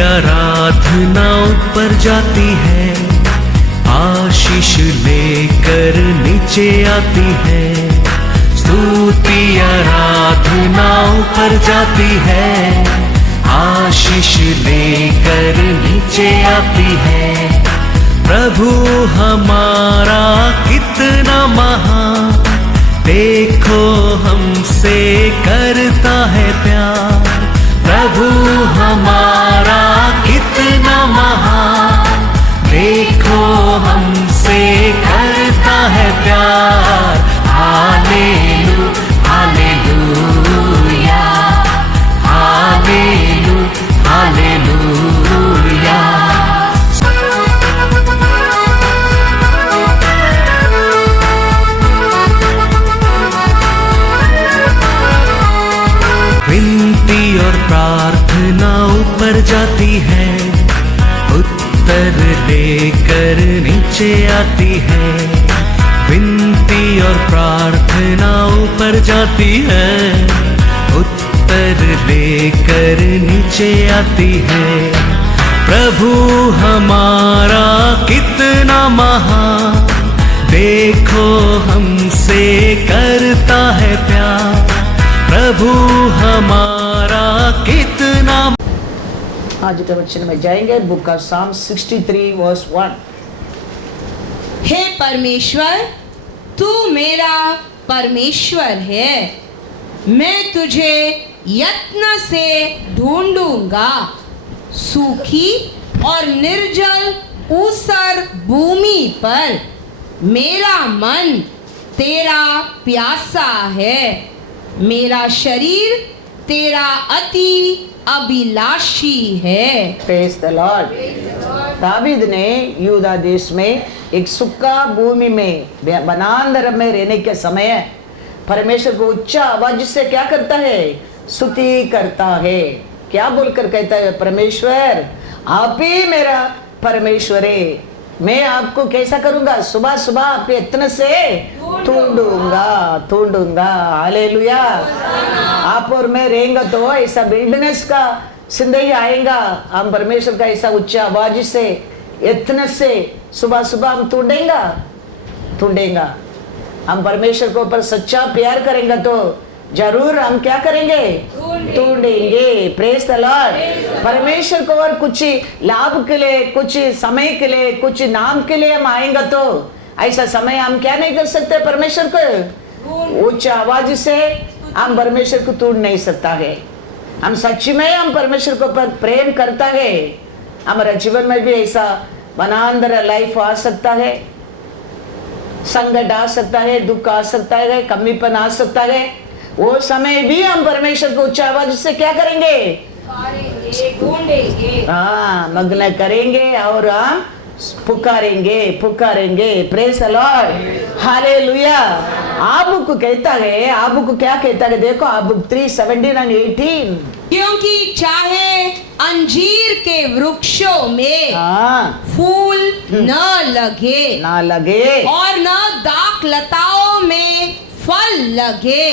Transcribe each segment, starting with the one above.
आराधना ऊपर जाती है, आशीष लेकर नीचे आती है। स्तुति आराधना ऊपर जाती है, आशीष लेकर नीचे आती है। प्रभु हमारा कितना महान, देखो हमसे करता है प्यार। प्रभु हमारा कितना महान, देखो हमसे करता है प्यार। हालेलू हालेलूया, हालेलू हालेलूया। विनती और प्रार्थना ऊपर जाती है, उत्तर लेकर नीचे आती है। विनती और प्रार्थना ऊपर जाती है, उत्तर लेकर नीचे आती है। प्रभु हमारा कितना महान, देखो हमसे करता है प्यार। प्रभु हमारा कितना। आज के वचन में जाएंगे, बुक ऑफ साम 63 वर्स 1। हे परमेश्वर, तू मेरा परमेश्वर है, मैं तुझे यत्न से ढूंढूंगा। सूखी और निर्जल ऊसर भूमि पर मेरा मन तेरा प्यासा है, मेरा शरीर तेरा अति अभिलाषी है। Praise the Lord. दावीद ने यूदा देश में एक सूखा भूमि में वनांतर में रहने के समय परमेश्वर को उच्च आवाज से क्या करता है? स्तुति करता है। क्या बोलकर कहता है? परमेश्वर आप ही मेरा परमेश्वर है, मैं आपको कैसा करूंगा? सुबह सुबह आपके यत्न से ढूंढूंगा। हालेलुया। आप और मैं रहेंगे तो ऐसा बिल्डनेस का जिंदगी आएगा। हम परमेश्वर का ऐसा उच्च आवाज से यत्न से सुबह सुबह हम ढूंढेंगे। हम परमेश्वर के ऊपर सच्चा प्यार करेंगे तो जरूर हम क्या करेंगे? ढूंढेंगे। Praise the Lord. परमेश्वर को और कुछ लाभ के लिए, कुछ समय के लिए, कुछ नाम के लिए हम आएंगे तो ऐसा समय हम क्या नहीं कर सकते? परमेश्वर को उच्च आवाज से हम परमेश्वर को ढूंढ नहीं सकता है। हम सच्ची में हम परमेश्वर को पर प्रेम करता है। हमारे जीवन में भी ऐसा वनांतर लाइफ आ सकता है, संकट आ सकता है, दुख आ सकता है, कमीपन आ सकता है। वो समय भी हम परमेश्वर को उच्च आवाज से क्या करेंगे? हाँ, मग्न करेंगे और हम पुकारेंगे। Praise the lord. Hallelujah. Abu को कहता है, आबू को क्या कहता है? देखो आबू 3:17 और 18। क्योंकि चाहे अंजीर के वृक्षों में फूल न लगे और न दाख लताओं में फल लगे,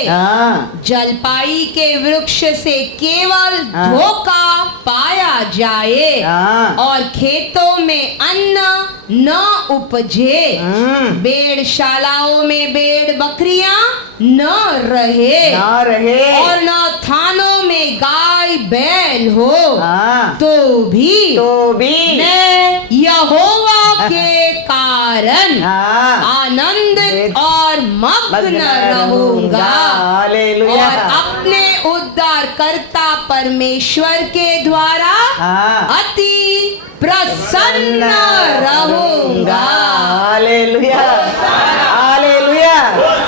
जलपाई के वृक्ष से केवल धोखा पाया जाए और खेतों में अन्न न उपजे, भेड़शालाओं में भेड़ बकरियां न रहे और न थानों में गाय बैल हो, तो भी मैं यहोवा के कारण आनंदित और मग्न रहूंगा और अपने उद्धारकर्ता परमेश्वर के द्वारा अति प्रसन्न रहूंगा। Hallelujah, hallelujah.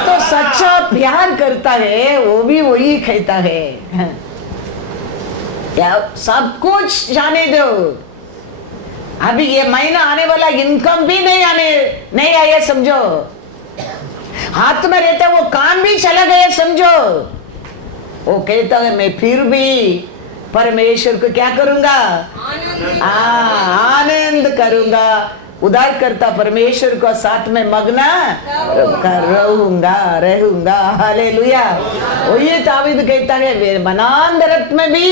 तो सच्चा प्यार करता है वो भी वही कहता है, क्या सब कुछ जाने दो, अभी ये महीना आने वाला इनकम भी नहीं आया समझो, हाथ में रहता वो काम भी चला गया समझो। वो कहता है मैं फिर भी परमेश्वर को क्या करूंगा? आनंद करूंगा, उद्धारकर्ता परमेश्वर को साथ में मग्न रहूंगा। हालेलुया। वो ये दावीद कहता है वनांतर में भी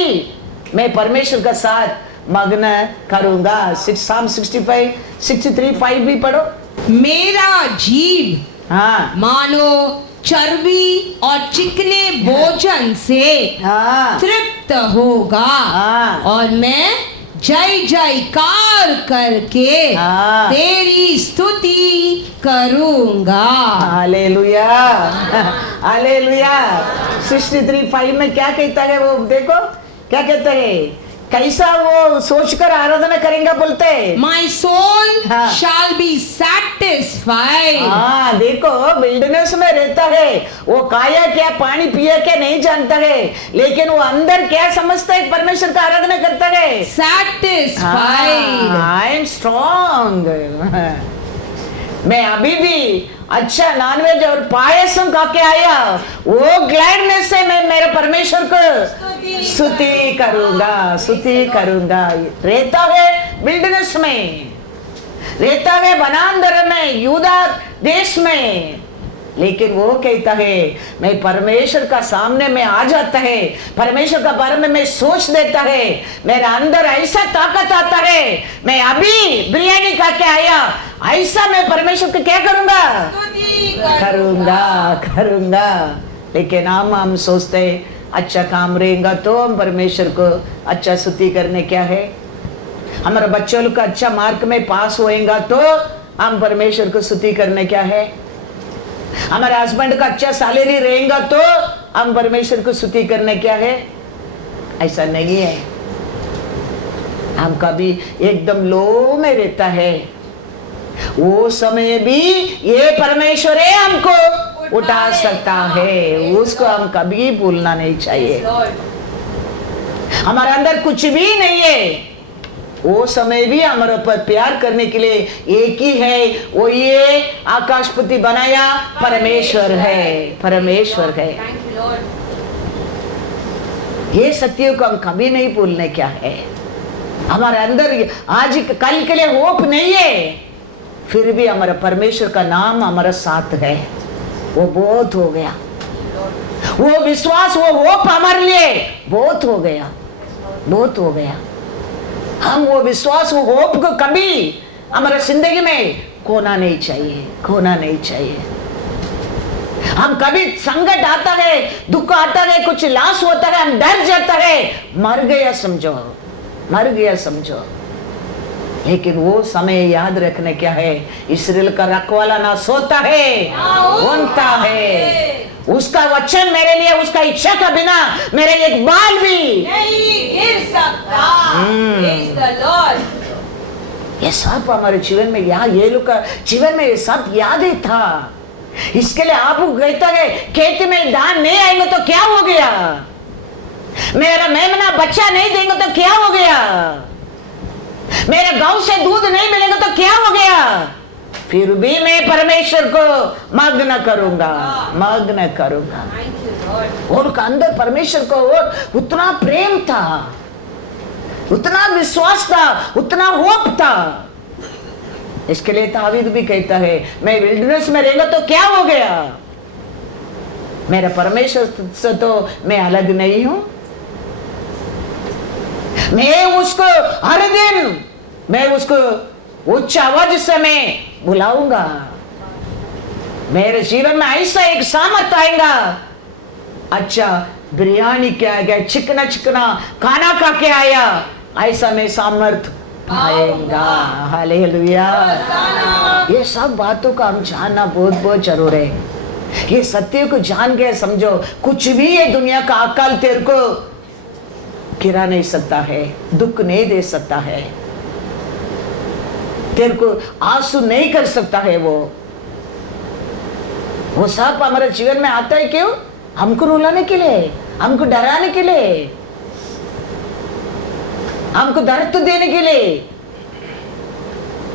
मैं परमेश्वर का साथ मग्न करूंगा। Psalm 65, 63:5 भी पढ़ो। मेरा जीव हाँ मानो चर्बी और चिकने भोजन से हाँ तृप्त होगा हाँ। और मैं जय जयकार करके हाँ। तेरी स्तुति करूंगा। Hallelujah hallelujah. 63:5 में क्या कहता है वो देखो, क्या कहता है, कैसा वो सोचकर आराधना करेंगे बोलते हैं। My soul हाँ। shall be satisfied। हाँ देखो, विल्डरनेस में रहता है वो काया क्या पानी पिया क्या नहीं जानता है, लेकिन वो अंदर क्या समझता है, परमेश्वर का आराधना करता है। Satisfied। I am strong. मैं अभी भी अच्छा नॉनवेज और पायसम खा के आया, वो ग्लैडनेस से मैं मेरे परमेश्वर को स्तुति करूंगा, स्तुति करूंगा। रहता है विल्डरनेस में, रहता है वनांतर में, यूदा देश में, लेकिन वो कहता है मैं परमेश्वर का सामने में आ जाता है, परमेश्वर का बारे में मैं सोच देता है, मेरे अंदर ऐसा ताकत आता है, मैं अभी बिरयानी खा के आया, ऐसा मैं परमेश्वर को क्या करूंगा, करूंगा करूंगा। लेकिन हम सोचते अच्छा काम रहेगा तो हम परमेश्वर को अच्छा स्तुति करने क्या है, हमारे बच्चों का अच्छा मार्क में पास होएगा तो हम परमेश्वर को स्तुति करने क्या है, हमारे हस्बैंड का अच्छा सैलरी रहेगा तो हम परमेश्वर को स्तुति करने क्या है। ऐसा नहीं है, हम कभी एकदम लो में रहता है, वो समय भी ये परमेश्वर है हमको उठा सकता है, उसको हम कभी भूलना नहीं चाहिए। हमारे अंदर कुछ भी नहीं है, वो समय भी हमारे ऊपर प्यार करने के लिए एक ही है, वो ये आकाशपति बनाया परमेश्वर है, परमेश्वर है। ये सत्य को हम कभी नहीं भूलने क्या है। हमारे अंदर आज कल के लिए होप नहीं है, फिर भी हमारा परमेश्वर का नाम हमारा साथ है, वो बहुत हो गया। वो विश्वास, वो होप हमारे लिए बहुत हो गया, बहुत हो गया। हम वो विश्वास, वो होप को कभी हमारे जिंदगी में खोना नहीं चाहिए, खोना नहीं चाहिए। हम कभी संकट आता है, दुख आता है, कुछ लॉस होता है, हम डर जाता है, मर गया समझो, मर गया समझो। लेकिन वो समय याद रखने क्या है, इस्राएल का रखवाला ना सोता है, ऊँघता है। उसका वचन मेरे लिए, उसका इच्छा का बिना मेरे एक बाल भी नहीं गिर सकता। Praise the Lord। ये सब हमारे जीवन में, यहाँ ये लोग का जीवन में ये सब यादें था। इसके लिए आप कहता है खेती में धान नहीं आएंगे तो क्या हो गया, मेरा मेमना बच्चा नहीं देंगे तो क्या हो गया, मेरे गांव से दूध नहीं मिलेगा तो क्या हो गया, फिर भी मैं परमेश्वर को मग्न करूंगा, मग्न करूंगा। और उनका अंदर परमेश्वर को और उतना प्रेम था, उतना विश्वास था, उतना होप था। इसके लिए दावीद भी कहता है मैं विल्डरनेस में रहेगा तो क्या हो गया, मेरा परमेश्वर से तो मैं अलग नहीं हूं, मैं उसको हर दिन, मैं उसको उच्च आवाज से मैं बुलाऊंगा। मेरे जीवन में ऐसा एक सामर्थ आएगा, अच्छा बिरयानी क्या गया, चिकना चिकना खाना खा के आया, ऐसा मैं सामर्थ आएगा। हालेलुया। ये सब बातों का हम जानना बहुत बहुत जरूर है। ये सत्य को जान के समझो, कुछ भी ये दुनिया का अकाल तेरे को गिरा नहीं सकता है, दुख नहीं दे सकता है, तेरे को आंसू नहीं कर सकता है। वो सब हमारे जीवन में आता है क्यों, हमको रुलाने के लिए, हमको डराने के लिए, हमको दर्द देने के लिए।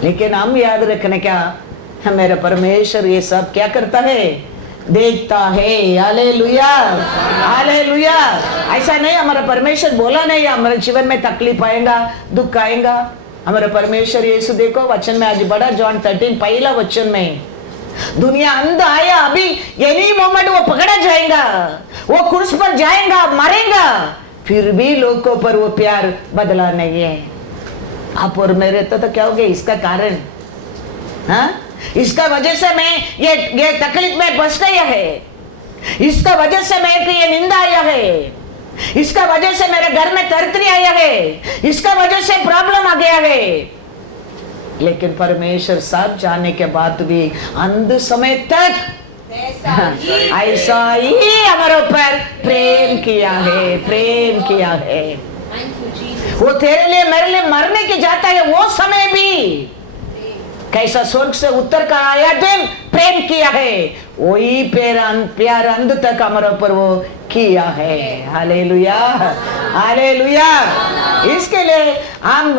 लेकिन हम याद रखने क्या, मेरा परमेश्वर ये सब क्या करता है, देखता है। Hallelujah, hallelujah. ऐसा नहीं हमारा परमेश्वर बोला नहीं हमारे जीवन में तकलीफ आएगा, दुख आएगा। हमारा परमेश्वर यीशु देखो वचन में आज बड़ा जॉन 13 पहला वचन में, दुनिया अंध आया, अभी एनी मोमेंट वो पकड़ा जाएगा, वो क्रूस पर जाएगा, मरेगा, फिर भी लोगों पर वो प्यार बदला नहीं है। आप और मैं रहता तो क्या हो गया? इसका कारण, हाँ, इसका वजह से मैं ये तकलीफ में फंस गया है, इसका वजह से मेरे को ये निंदा आया है, इसका वजह से मेरे घर में तरतरी आया है, इसका वजह से प्रॉब्लम आ गया है। लेकिन परमेश्वर सब जानने के बाद भी अंत समय तक ऐसा ही हमारे ऊपर प्रेम किया है, प्रेम किया है। वो तेरे लिए मेरे लिए मरने के जाता है, वो समय भी कैसा स्वर्ग से उत्तर का आया दिन प्रेम किया है, वही प्यार अंत तक हमारे ऊपर वो किया है। Hallelujah, hallelujah. इसके लिए हम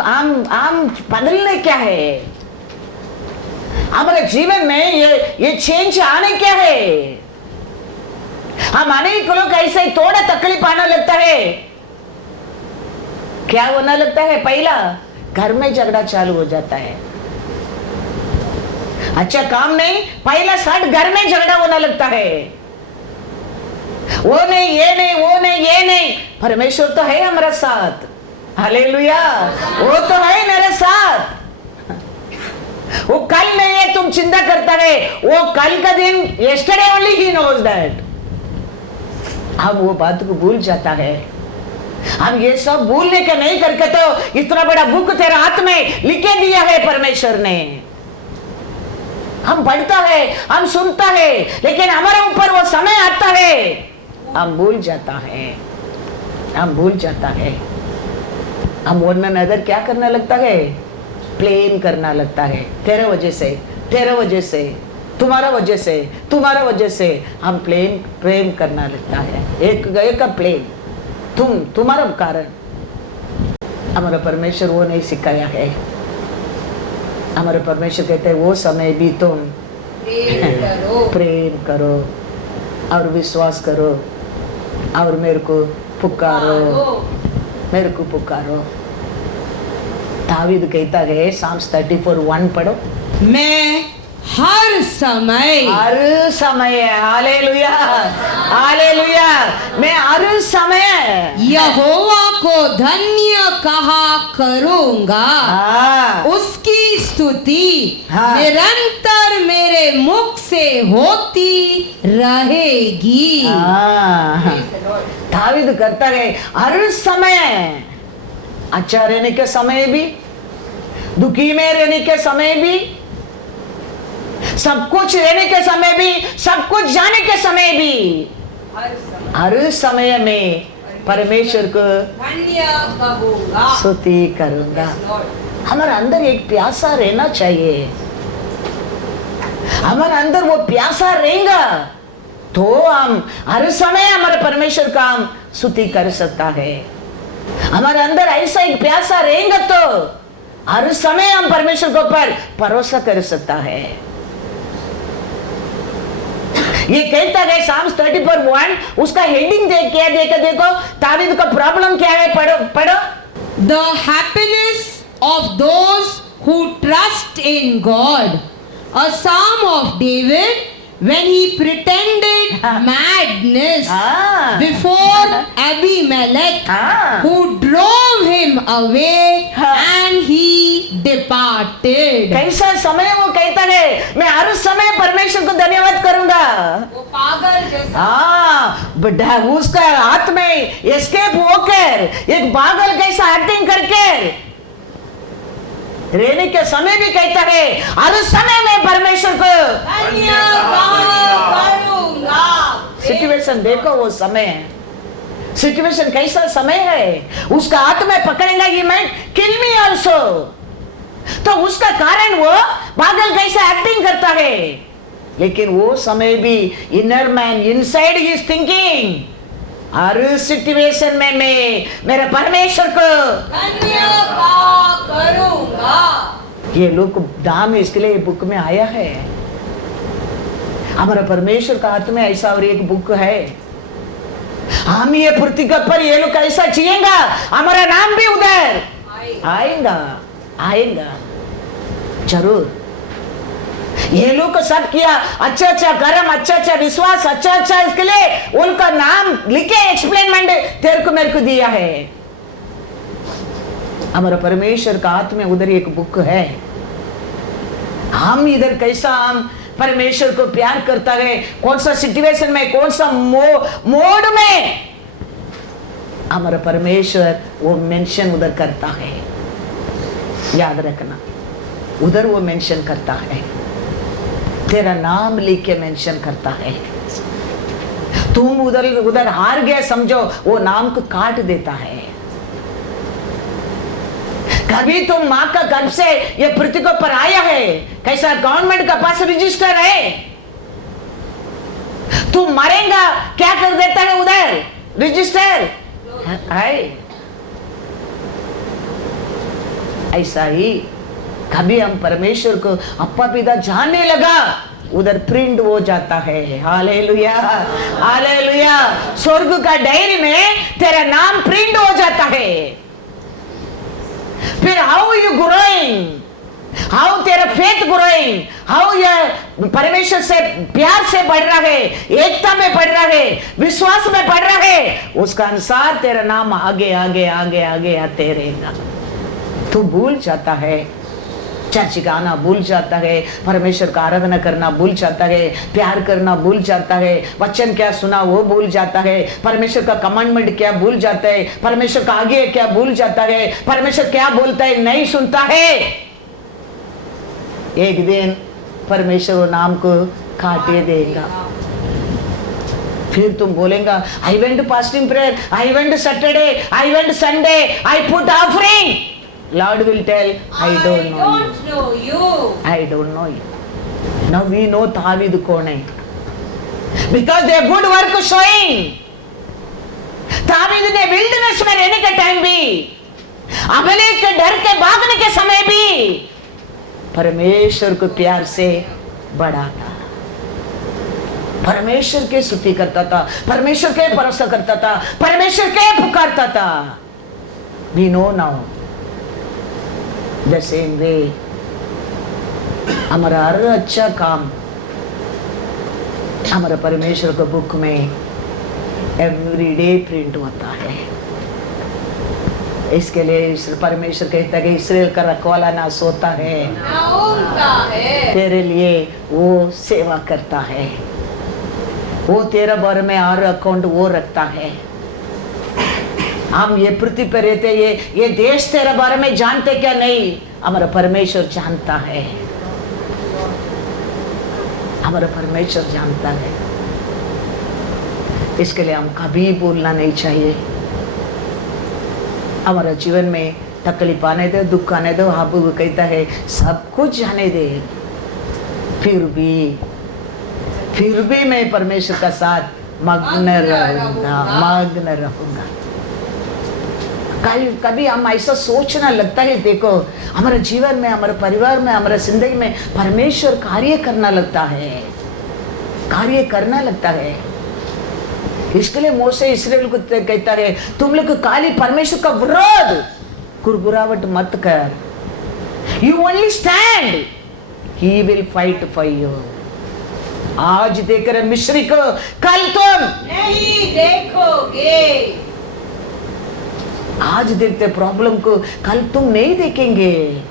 बदलने क्या है, हमारे जीवन में ये चेंज आने क्या है। हम अनेक लोग ऐसे थोड़ा तकलीफ आने लगता है, क्या होना लगता है? पहला घर में झगड़ा चालू हो जाता है, अच्छा काम नहीं, पहला सट घर में झगड़ा होने लगता है। वो नहीं, ये नहीं, वो नहीं, ये नहीं। परमेश्वर तो है हमारा साथ, हालेलुया, वो तो है मेरे साथ। वो कल नहीं है, तुम चिंता करता है, वो कल का दिन, yesterday only he knows that। हम वो बात को भूल जाता है। हम ये सब भूलने का नहीं करके तो इतना बड़ा बुक तेरे हाथ में लिखे दिया है परमेश्वर ने। हम पढ़ता है, हम सुनता है, लेकिन हमारे ऊपर वो समय आता है, हम भूल जाता है, हम भूल जाता है। हम वन अनदर क्या करना लगता है? प्लेन करना लगता है। तेरे वजह से, तेरे वजह से, तुम्हारा वजह से, तुम्हारा वजह से हम प्रेम करना लगता है। एक का प्लेन, तुम्हारा कारण। हमारा परमेश्वर वो नहीं सिखाया है। हमारे परमेश्वर कहते हैं वो समय भी तुम प्रेम करो और विश्वास करो और मेरे को पुकारो, मेरे को पुकारो। दावीद कहता है, Psalms 34:1 पढ़ो। मैं हर समय, हर समय, हालेलुया, हालेलुया, मैं हर समय यहोवा को धन्य कहा करूंगा। हाँ, उसकी स्तुति हाँ, निरंतर मेरे मुख से होती रहेगी। हाँ। दावीद करता है हर समय, अच्छा रहने के समय भी, दुखी में रहने के समय भी, सब कुछ रहने के समय भी, सब कुछ जाने के समय भी, हर समय में परमेश्वर को धन्य कहूंगा, स्तुति करूंगा। हमारे अंदर एक प्यासा रहना चाहिए। हमारे अंदर वो प्यासा रहेगा तो हम हर समय हमारे परमेश्वर का हम स्तुति कर सकता है। हमारे अंदर ऐसा एक प्यासा रहेगा तो हर समय हम परमेश्वर के ऊपर भरोसा कर सकता है। ये कहता है Psalms 34:1, उसका हेडिंग देख क्या देखो दावीद का प्रॉब्लम क्या है, पढ़ो। The happiness of those who trust in God, a psalm of David when he pretended madness before Abimelech, who drove him away and he departed. कैसा समय वो कहता है, मैं हर समय परमेश्वर को धन्यवाद करूंगा। वो पागल जैसा, बड़ा उसका हाथ में एस्केप होकर एक पागल कैसा एक्टिंग करके रहने के समय भी कहता है हर समय में परमेश्वर को करूंगा। सिचुएशन देखो, वो समय है, सिचुएशन कैसा समय है। उसका हाथ में पकड़ेगा ये मैं किल मी ऑल्सो, तो उसका कारण वो पागल कैसा एक्टिंग करता है। लेकिन वो समय भी inner man inside he is thinking, her situation में मैं मेरे परमेश्वर को करूंगा। ये लोग दाम इसके लिए बुक में आया है। हमारा परमेश्वर का हाथ में ऐसा और एक बुक है। हम ये पृथ्वी पर ये लोग कैसा जिएगा, हमारा नाम भी उधर आएगा, आएगा जरूर। ये लोग को सब किया, अच्छा अच्छा कर्म, अच्छा अच्छा विश्वास, अच्छा अच्छा, इसके लिए उनका नाम लिखे एक्सप्लेनमेंट तेरे को मेरे को दिया है। हमारा परमेश्वर का हाथ में उधर एक बुक है। हम इधर कैसा हम परमेश्वर को प्यार करता है, कौन सा सिचुएशन में, कौन सा मोड में हमारा परमेश्वर वो मेंशन उधर करता है। याद रखना, उधर वो मेंशन करता है, तेरा नाम लिख के मेंशन करता है। तुम उधर हार गए समझो, वो नाम को काट देता है। कभी तुम माँ का गर्भ से ये पृथ्वी को पर आया है, कैसा गवर्नमेंट का पास रजिस्टर है, तू मरेगा क्या कर देता है उधर रजिस्टर है। ऐसा ही कभी हम परमेश्वर को अप्पा पिता जानने लगा, उधर प्रिंट हो जाता है। Hallelujah, hallelujah. स्वर्ग का डायरी में तेरा नाम प्रिंट हो जाता है। फिर हाउ यू ग्रोइंग, हाउ तेरा फेथ ग्रोइंग, हाउ ये परमेश्वर से प्यार से बढ़ रहा है, एकता में बढ़ रहा है, विश्वास में बढ़ रहा है, उसका अनुसार तेरा नाम आगे आगे आगे आगे आते रहेगा। तू भूल जाता है, चर्च का आना भूल जाता है, परमेश्वर का आराधना करना भूल जाता है, प्यार करना भूल जाता है, वचन क्या सुना वो भूल जाता है, परमेश्वर का कमांडमेंट क्या भूल जाता है, परमेश्वर का आगे क्या भूल जाता है, परमेश्वर क्या बोलता है नहीं सुनता है। एक दिन परमेश्वर वो नाम को काटे देगा। फिर तुम बोलेगा I went fasting prayer, I went Saturday, I went Sunday, I put offering. Lord will tell, I don't know you. I don't know you. Now we know तावीद कौन है, because they are good work showing. तावीद ने wilderness में रहने के time भी, अबलेख के डर के भागने के समय भी परमेश्वर को प्यार से बढ़ा था, परमेश्वर के स्तुति करता था, परमेश्वर के भरोसा करता था, परमेश्वर के पुकारता था। We know now the same way हमारा हर अच्छा काम हमारा परमेश्वर का बुक में एवरीडे प्रिंट होता है। इसके लिए परमेश्वर कहता है कि इस्राएल का रखवाला ना सोता है, तेरे लिए वो सेवा करता है, वो तेरा बारे में हर अकाउंट वो रखता है। हम ये पृथ्वी पर रहते, ये देश तेरे बारे में जानते क्या नहीं, हमारा परमेश्वर जानता है, हमारा परमेश्वर जानता है। इसके लिए हम कभी भूलना नहीं चाहिए। हमारा जीवन में तकलीफ आने दो, दुख आने दो, हाबू कहता है सब कुछ जाने दे, फिर भी मैं परमेश्वर का साथ मग्न रहूंगा। कभी हम ऐसा सोचना लगता है, देखो हमारे जीवन में, हमारे परिवार में, हमारे जिंदगी में परमेश्वर कार्य करना लगता है। इसके लिए मूसा इस्राएल को कहता है तुम लोग काली परमेश्वर का विरोध कुरकुरावट मत कर, you only stand, he will fight for you. आज देख रहे मिस्री को, कल तुम नहीं देखोगे। आज देखते प्रॉब्लम को, कल तुम नहीं देखेंगे।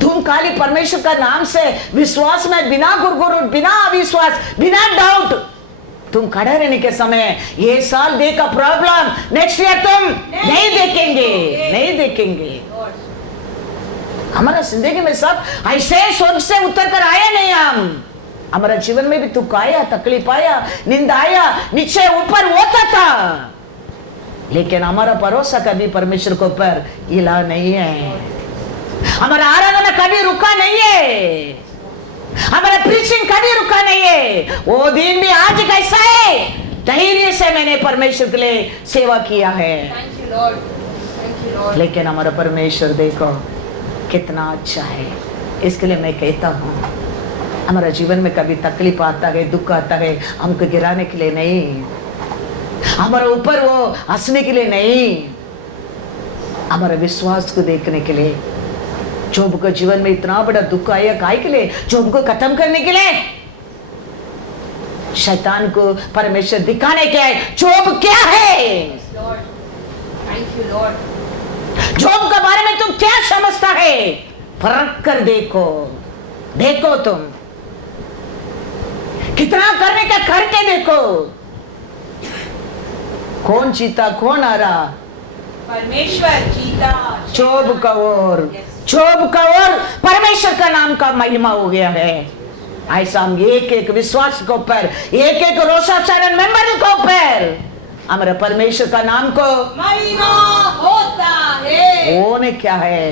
तुम खाली परमेश्वर का नाम से विश्वास में, बिना गुरगुर, बिना अविश्वास, बिना डाउट तुम खड़े रहने के समय ये साल देखा प्रॉब्लम, नेक्स्ट ईयर तुम नहीं देखेंगे। हमारा जिंदगी में सब ऐसे स्वर्ग से उतर कर आए नहीं। हम हमारा जीवन में भी दुख आया, तकलीफ आया, निंदा आया, नीचे ऊपर होता था, लेकिन हमारा भरोसा कभी परमेश्वर के ऊपर हिला नहीं है। हमारा आराधना कभी रुका नहीं है, हमारा प्रीचिंग कभी रुका नहीं है। वो दिन भी आज कैसा है, धैर्य से मैंने परमेश्वर के लिए सेवा किया है। लेकिन हमारा परमेश्वर देखो कितना अच्छा है। इसके लिए मैं कहता हूँ हमारा जीवन में कभी तकलीफ आता है, दुख आता है, हमको गिराने के लिए नहीं, हमारे ऊपर वो हंसने के लिए नहीं, हमारे विश्वास को देखने के लिए। जोब को जीवन में इतना बड़ा दुख आया, काय के लिए? जोब को खत्म करने के लिए, शैतान को परमेश्वर दिखाने के लिए जोब क्या है। जॉब के बारे में तुम क्या समझता है? फर्क कर देखो, देखो तुम कितना करने का करके देखो, कौन जीता कौन आ रहा? परमेश्वर जीता। जॉब का और परमेश्वर का नाम का महिमा हो गया है। ऐसा हम एक एक विश्वास के ऊपर, एक एक रोषाचरण मेंबर के ऊपर हमारे परमेश्वर का नाम को महिमा होता है। होने क्या है,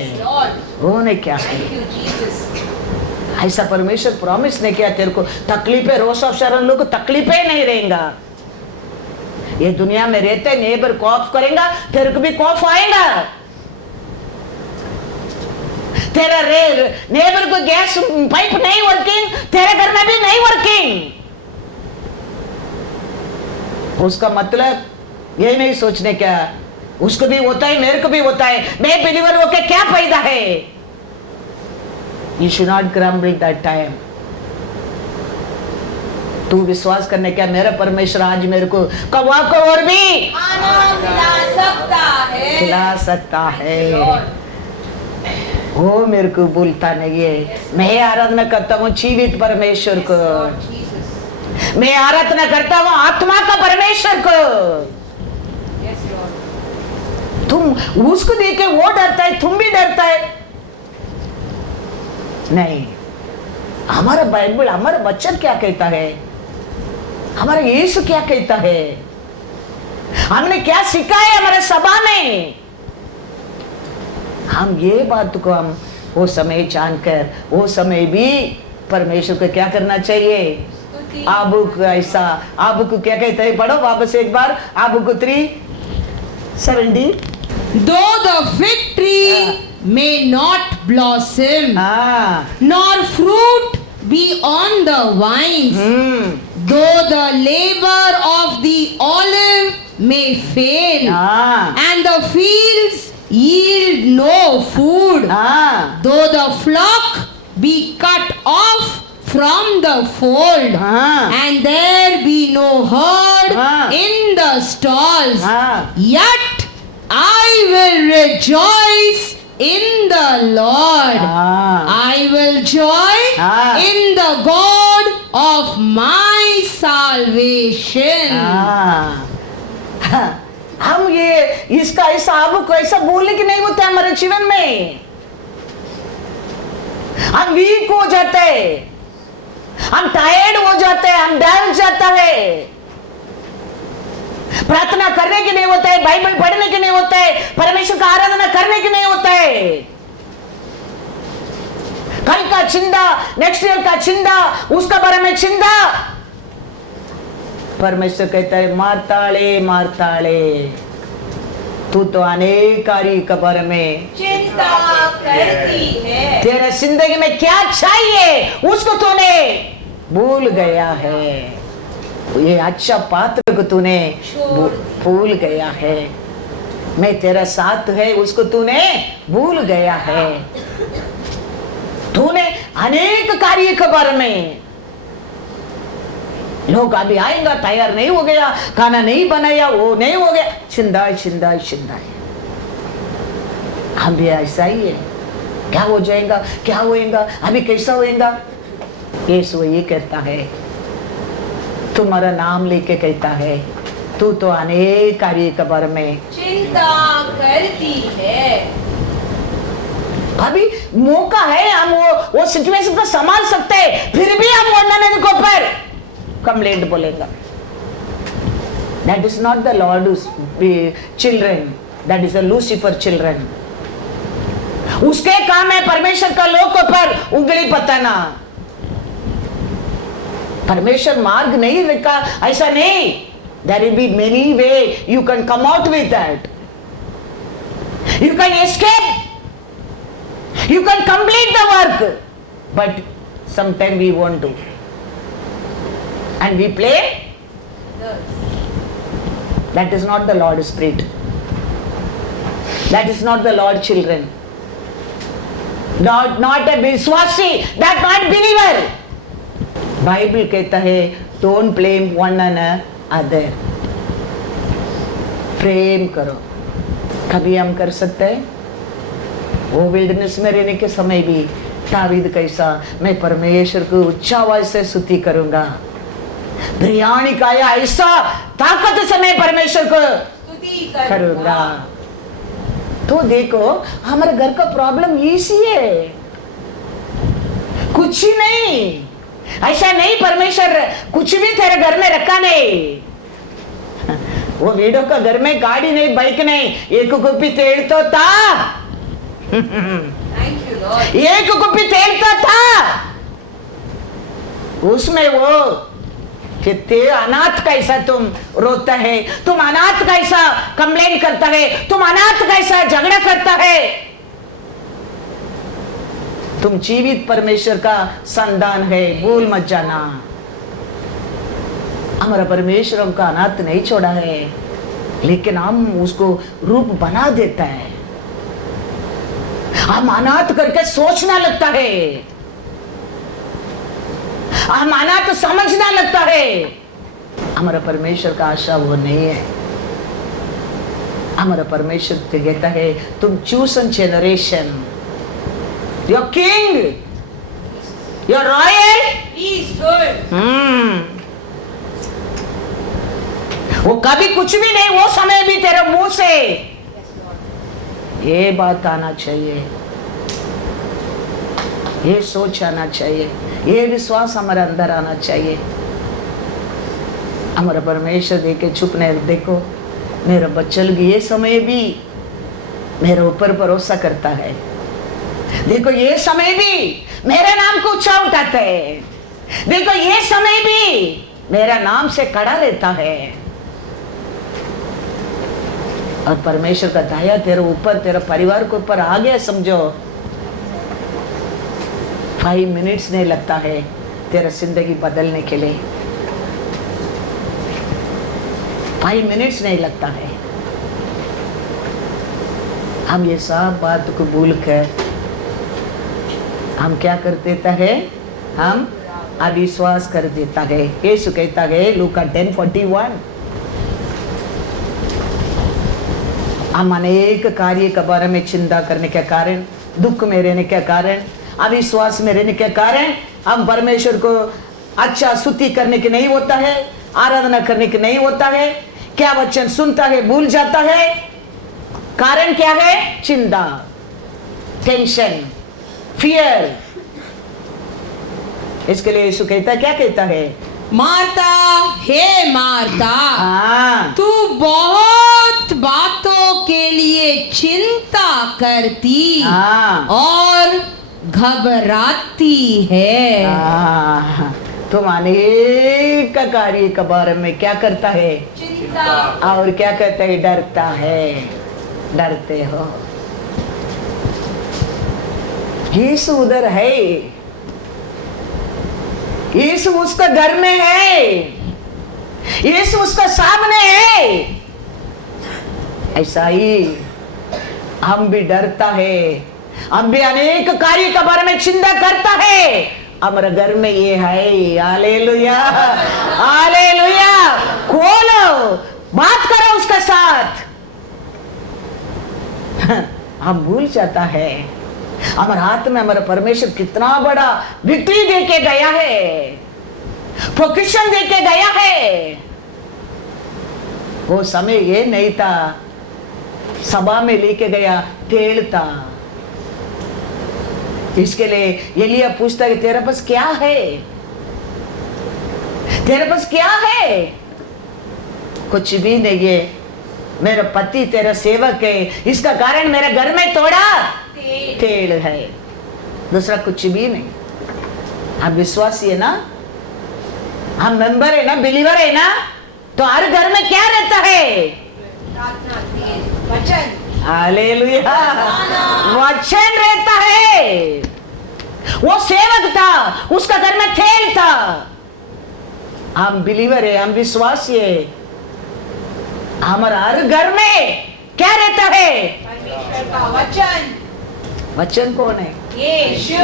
होने क्या है। Thank you, Jesus. ऐसा परमेश्वर प्रॉमिस ने किया, तेरे को तकलीफें, रोष अवसर लोग तकलीफें नहीं रहेगा। ये दुनिया में रहते नेबर कॉफ करेगा, तेरे को भी कॉफ आएगा। तेरा नेबर को गैस पाइप नहीं वर्किंग, तेरे घर में भी नहीं वर्किंग। उसका मतलब ये नहीं सोचने क्या, उसको भी होता है मेरे को भी होता है, मैं बिलीवर होके क्या फायदा है। You should not grumble that time. तू विश्वास करने क्या, मेरा परमेश्वर आज मेरे को कवा को और भी खाना खिला सकता है। खिला सकता है। वो मेरे को बोलता नहीं है। मैं आराधना करता हूँ जीवित परमेश्वर को, मैं आराधना करता हूँ आत्मा का परमेश्वर को। Yes, Lord. तुम उसको देख के वो डरता है, तुम भी डरता है नहीं। हमारा बाइबल, हमारा वचन क्या कहता है, हमारा यीशु क्या कहता है, हमने क्या सीखा है हमारे सभा में। हम ये बात को हम वो समय जानकर, वो समय भी परमेश्वर को क्या करना चाहिए। आबू को ऐसा, आबू को क्या कहता है, पढ़ो वापस एक बार, आबू को 3:70। Though the fig tree may not blossom, nor fruit be on the vines, though the labor of the olive may fail, and the fields yield no food, though the flock be cut off from the fold, and there be no herd in the stalls, yet I will rejoice in the Lord. I will joy in the God of my salvation. हम ये इसका ऐसा आबू को ऐसा बोलने की नहीं होता है हमारे जीवन में। हम वीक हो जाते हैं, हम टायर्ड हो जाते हैं, हम डर जाता है। प्रार्थना करने की नहीं होता है, बाइबल पढ़ने की नहीं होता है, परमेश्वर का आराधना करने की नहीं होता है। कल का चिंता, नेक्स्ट ईयर का चिंता, उसका बारे में चिंता। परमेश्वर कहता है मारताड़े मारताड़े, तू तो अनेक कार्य के बारे में चिंता करती है। तेरे जिंदगी में क्या चाहिए उसको तूने भूल गया है। ये अच्छा पात्र को तूने भूल गया है। मैं तेरा साथ है उसको तूने भूल गया है। तूने अनेक कार्य के बारे में, लोग अभी आएगा, तैयार नहीं हो गया, खाना नहीं बनाया, वो नहीं हो गया, चिंता चिंता चिंता। हम भी ऐसा ही है, क्या हो जाएगा, क्या होएगा, अभी कैसा होएगा। यीशु ये कहता है, तुम्हारा नाम लेके कहता है, तू तो अनेक कार्य के बारे में चिंता करती है। अभी मौका है, हम वो सिचुएशन को संभाल सकते हैं, फिर भी हम वर्णन के ऊपर कंप्लेंट बोलेगा। That is not the Lord's children, that is the Lucifer children. उसके काम है परमेश्वर का लोग को पर उंगली बताना। परमेश्वर मार्ग नहीं रखा, ऐसा नहीं। There will be many way you can come out with that. You can escape. You can complete the work, but sometimes we won't do, and we play. That is not the Lord's Spirit. That is not the Lord's children. Not a विश्वासी, that not believer. Bible कहता है don't blame one another. प्रेम करो, कभी हम कर सकते हैं? वो विल्डनेस में रहने के समय भी दावीद कैसा, मैं परमेश्वर को उच्च आवाज से स्तुति करूंगा, बिरयानी खाया ऐसा ताकत से मैं परमेश्वर को स्तुति करूंगा। तो देखो हमारे घर का प्रॉब्लम इसी है, कुछ ही नहीं। ऐसा नहीं परमेश्वर कुछ भी तेरे घर में रखा नहीं। वो वीडो का घर में गाड़ी नहीं, बाइक नहीं, एक कुप्पी तेल तो था। Thank you Lord. एक कुप्पी तेल तो था, उसमें वो कितने अनाथ कैसा तुम रोता है, तुम अनाथ कैसा कंप्लेन करता है, तुम अनाथ कैसा झगड़ा करता है। तुम जीवित परमेश्वर का संतान है, भूल मत जाना। हमारा परमेश्वर हमका अनाथ नहीं छोड़ा है, लेकिन हम उसको रूप बना देता है। हम अनाथ करके सोचना लगता है, हम अनाथ समझना लगता है। हमारा परमेश्वर का आशा वो नहीं है। हमारा परमेश्वर कहता है तुम chosen generation, your king, your royal. वो कभी कुछ भी नहीं, वो समय भी तेरे मुंह से ये बात आना चाहिए, ये सोच आना चाहिए, ये विश्वास हमारे अंदर आना चाहिए। हमारा परमेश्वर देखे चुप नहीं, देखो मेरा बच्चा लोग ये समय भी मेरे ऊपर भरोसा करता है, देखो ये समय भी मेरे नाम को ऊंचा उठाता है, देखो ये समय भी मेरा नाम से खड़ा रहता है। और परमेश्वर का दया तेरे ऊपर, तेरे परिवार के ऊपर आ गया समझो, 5 मिनट्स नहीं लगता है तेरा जिंदगी बदलने के लिए, 5 मिनट्स नहीं लगता है। हम ये सब बात को भूल कर हम क्या कर देता है, हम अविश्वास कर देता है। यीशु कहता है लूका 10:41, हम अनेक कार्य के बारे में चिंता करने के कारण, दुख में रहने के कारण, अविश्वास में रहने के कारण हम परमेश्वर को अच्छा स्तुति करने के नहीं होता है, आराधना करने के नहीं होता है, क्या वचन सुनता है भूल जाता है। कारण क्या है? चिंता, टेंशन, फियर। इसके लिए यीशु कहता है, क्या कहता है? मार्ता, हे मार्ता, हाँ, तू बहुत बातों के लिए चिंता करती हाँ, और घबराती है। हाँ, तुम अनेक कार्य के बारे में क्या करता है? चिंता। और क्या कहता है? डरता है, डरते हो। यीशु उधर है, यीशु उसका घर में है, यीशु उसका सामने है। ऐसा ही हम भी डरता है, हम भी अनेक कार्य के बारे में चिंता करता है। हमारे घर में ये है। Hallelujah, hallelujah. खोलो, बात करो उसके साथ। हम भूल जाता है हमारे हाथ में हमारा परमेश्वर कितना बड़ा विक्ट्री देके गया है, प्रोटेक्शन देके गया है। वो समय ये नहीं था सभा में लेके गया तेल था। इसके लिए एलिया पूछता है तेरे पास क्या है? तेरे पास क्या है? कुछ भी नहीं है, मेरा पति तेरा सेवक है, इसका कारण मेरे घर में थोड़ा तेल है, दूसरा कुछ भी नहीं। हम विश्वासी है ना, हम मेंबर है ना, बिलीवर है ना, तो हर घर में क्या रहता है? प्रार्थना, तेल, वचन। हालेलुया, वचन रहता है। वो सेवक था, उसका घर में तेल था। हम बिलीवर है, हम विश्वासी है। हमारा हर घर में क्या रहता है? परमेश्वर का वचन। वचन कौन है? यीशु।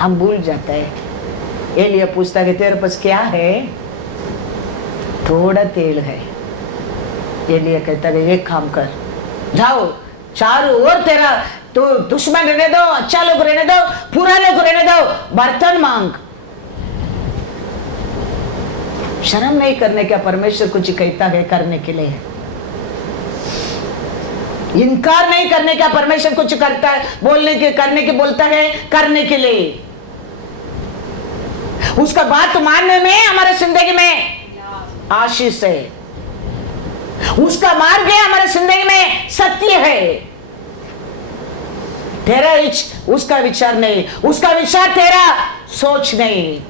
हम भूल जाते हैं। एलिया पूछता है तेरे पास क्या है? थोड़ा तेल है। एलिया कहता है एक काम कर, जाओ चारों ओर तेरा तो दुश्मन रहने दो, अच्छा लोग रहने दो, बुरा लोग रहने दो, बर्तन मांग। शर्म नहीं करने का परमेश्वर कुछ कहता है करने के लिए। इनकार नहीं करने का परमेश्वर कुछ करता है, बोलने के करने के बोलता है करने के लिए। उसका बात मानने में हमारे जिंदगी में आशीष है, उसका मार्ग है हमारे जिंदगी में सत्य है। तेरा उसका विचार नहीं, उसका विचार तेरा सोच नहीं।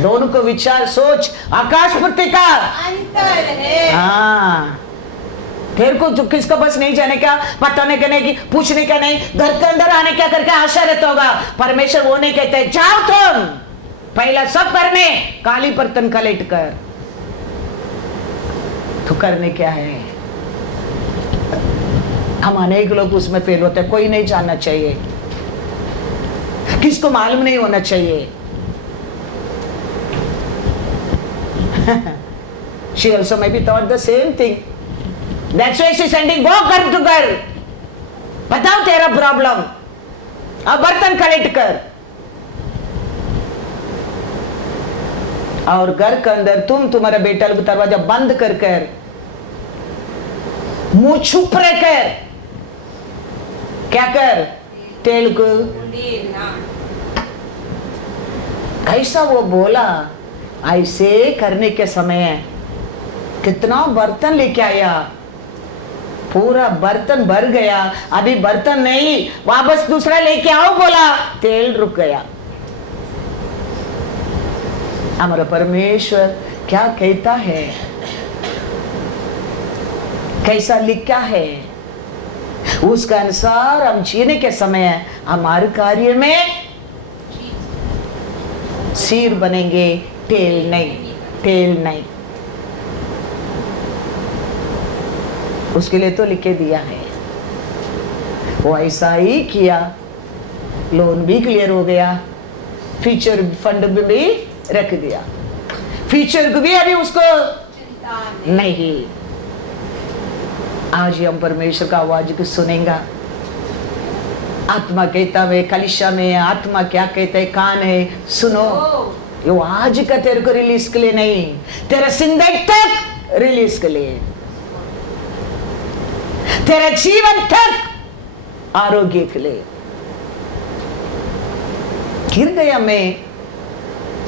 दोनों को विचार सोच आकाश पृथ्वी का अंतर है। हाँ, तेरे को जो किसका बस नहीं जाने का, बताने का नहीं, पूछने का नहीं, घर के अंदर आने क्या करके आशा रहता होगा। परमेश्वर वो नहीं कहते जाओ तुम पहला सब करने काली बर्तन का लेट कर। तो करने क्या है? हम अनेक लोग उसमें फेल होते हैं। कोई नहीं जानना चाहिए, किसको मालूम नहीं होना चाहिए। She also maybe thought the same thing. That's why she's sending go घर to घर। बताओ तेरा प्रॉब्लम, अब बर्तन कलेक्ट कर। और घर के अंदर तुम्हारा बेटा लोग दरवाजा बंद कर कर, मुंह छुप रह कर, क्या कर? तेल को कैसा वो बोला, ऐसे करने के समय कितना बर्तन लेके आया, पूरा बर्तन भर गया। अभी बर्तन नहीं, वापस दूसरा लेके आओ बोला, तेल रुक गया। हमारा परमेश्वर क्या कहता है, कैसा लिखा है, उसका अनुसार हम जीने के समय हमारे कार्य में सिर बनेंगे, तेल नहीं, तेल नहीं। उसके लिए तो लिखे दिया है। वो ऐसा ही किया, लोन भी क्लियर हो गया, फ्यूचर फंड में भी रख दिया, फ्यूचर को भी अभी उसको नहीं। आज हम परमेश्वर का आवाज को सुनेगा। आत्मा कहता है कलिशा में, आत्मा क्या कहता है, कान है, सुनो। ये आज का तेरे को रिलीज के लिए नहीं, तेरा जिंदगी तक रिलीज के लिए, तेरा जीवन तक आरोग्य के लिए। गिर गया मैं,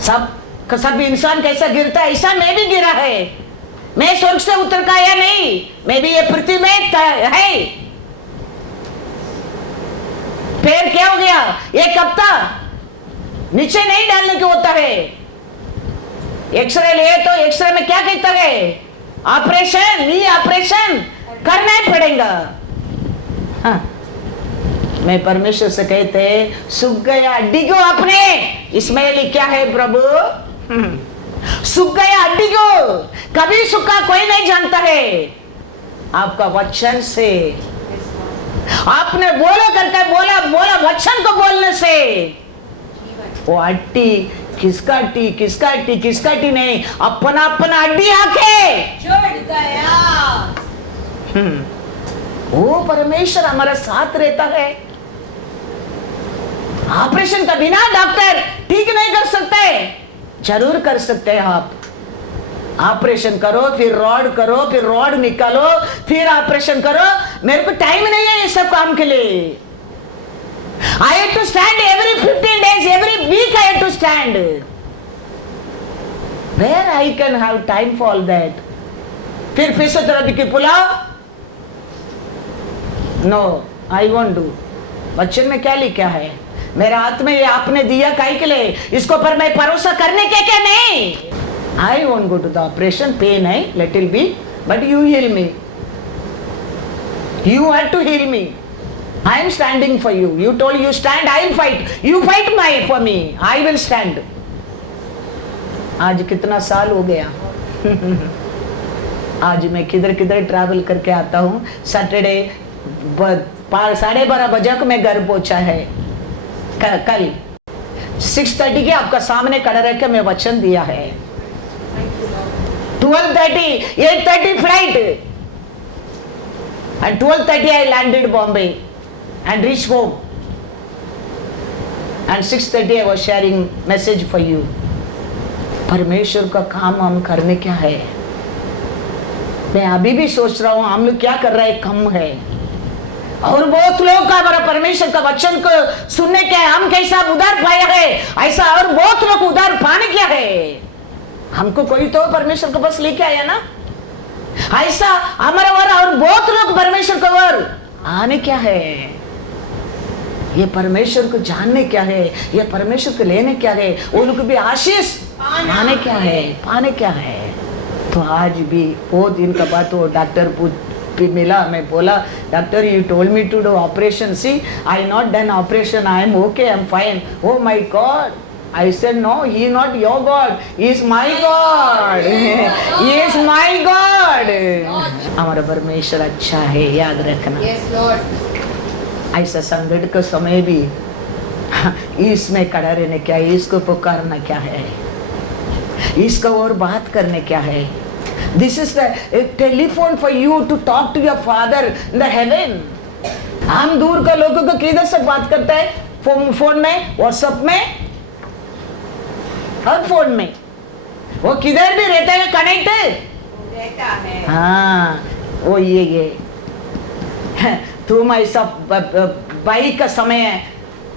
सब इंसान कैसा गिरता है ऐसा मैं भी गिरा है। मैं स्वर्ग से उतर का आया नहीं, मैं भी ये पृथ्वी में है। पैर क्या हो गया, एक हफ्ता नीचे नहीं डालने को होता है। एक्सरे ले तो एक्सरे में क्या कहता है, ऑपरेशन, नी ऑपरेशन करना ही पड़ेगा। हाँ, मैं परमेश्वर से कहते सूख गया हड्डी को अपने, इसमें लिखा है प्रभु, सूख गया हड्डी को, कभी सूखा कोई नहीं जानता है। आपका वचन से, आपने बोला करके बोला वचन को बोलने से वो हड्डी किसका हड्डी नहीं, अपना हड्डी आके जुड़ गया। वो परमेश्वर हमारा साथ रहता है। ऑपरेशन का बिना डॉक्टर ठीक नहीं कर सकते, जरूर कर सकते हैं आप। ऑपरेशन करो, फिर रॉड करो, फिर रॉड निकालो, फिर ऑपरेशन करो। मेरे को टाइम नहीं है ये सब काम के लिए। I have to stand every 15 days, every week I have to stand. Where I can have time for all that? फिर फिजियोथेरेपी की pulao? No, I won't do. Bachchan में क्या लिखा है, मेरे हाथ में ये आपने दिया काहे के लिए, इसको पर मैं भरोसा करने के क्या नहीं। I won't go to the operation, pain है little bit, but you heal me. You have to heal me. I am standing for you. You told you stand, I will fight. You fight for me. I will stand. आज कितना साल हो गया। आज मैं किधर travel करके आता हूँ। सैटरडे 12:30 बजे को मैं घर पहुंचा है। कल 6:30 के आपका सामने खड़ा रह के मैं वचन दिया है। 12:30, 8:30 flight. And 12:30 I landed Bombay and reached home. And 6:30 I was sharing message for you. परमेश्वर का काम हम करने क्या है? मैं अभी भी सोच रहा हूँ हम लोग क्या कर रहे हैं कम है, और बहुत लोग का हमारा परमेश्वर का वचन को सुनने क्या है, हम कैसा उधार पाया है ऐसा, और बहुत लोग उधार पाने क्या है। हमको कोई तो परमेश्वर के पास लेके आया ना, ऐसा हमारा वर, और बहुत लोग परमेश्वर का वर आने क्या है, ये परमेश्वर को जानने क्या है, ये परमेश्वर को लेने क्या है, वो लोग भी आशीष पाने क्या है, पाने क्या है। तो आज भी वो दिन का बात, वो डॉक्टर भी मिला, मैं बोला doctor you told me to do operation, see I not done operation, I am okay, I am fine. Oh my God, I said no, he is not your God, he is my God, he is my God। हमारा परमेश्वर अच्छा है, याद रखना। Yes, Lord. ऐसा संकट का समय भी इसमें खड़ा रहने क्या है, इसको पुकारना क्या है, इसका और बात करने क्या है। This is the telephone for you to talk to your Father in the heaven। हम दूर के लोगों को किधर से बात करते हैं? फोन में, व्हाट्सएप में और फोन में, वो किधर भी रहता है कनेक्ट रहता है। हाँ, वो ये तुम ऐसा बाई का समय है,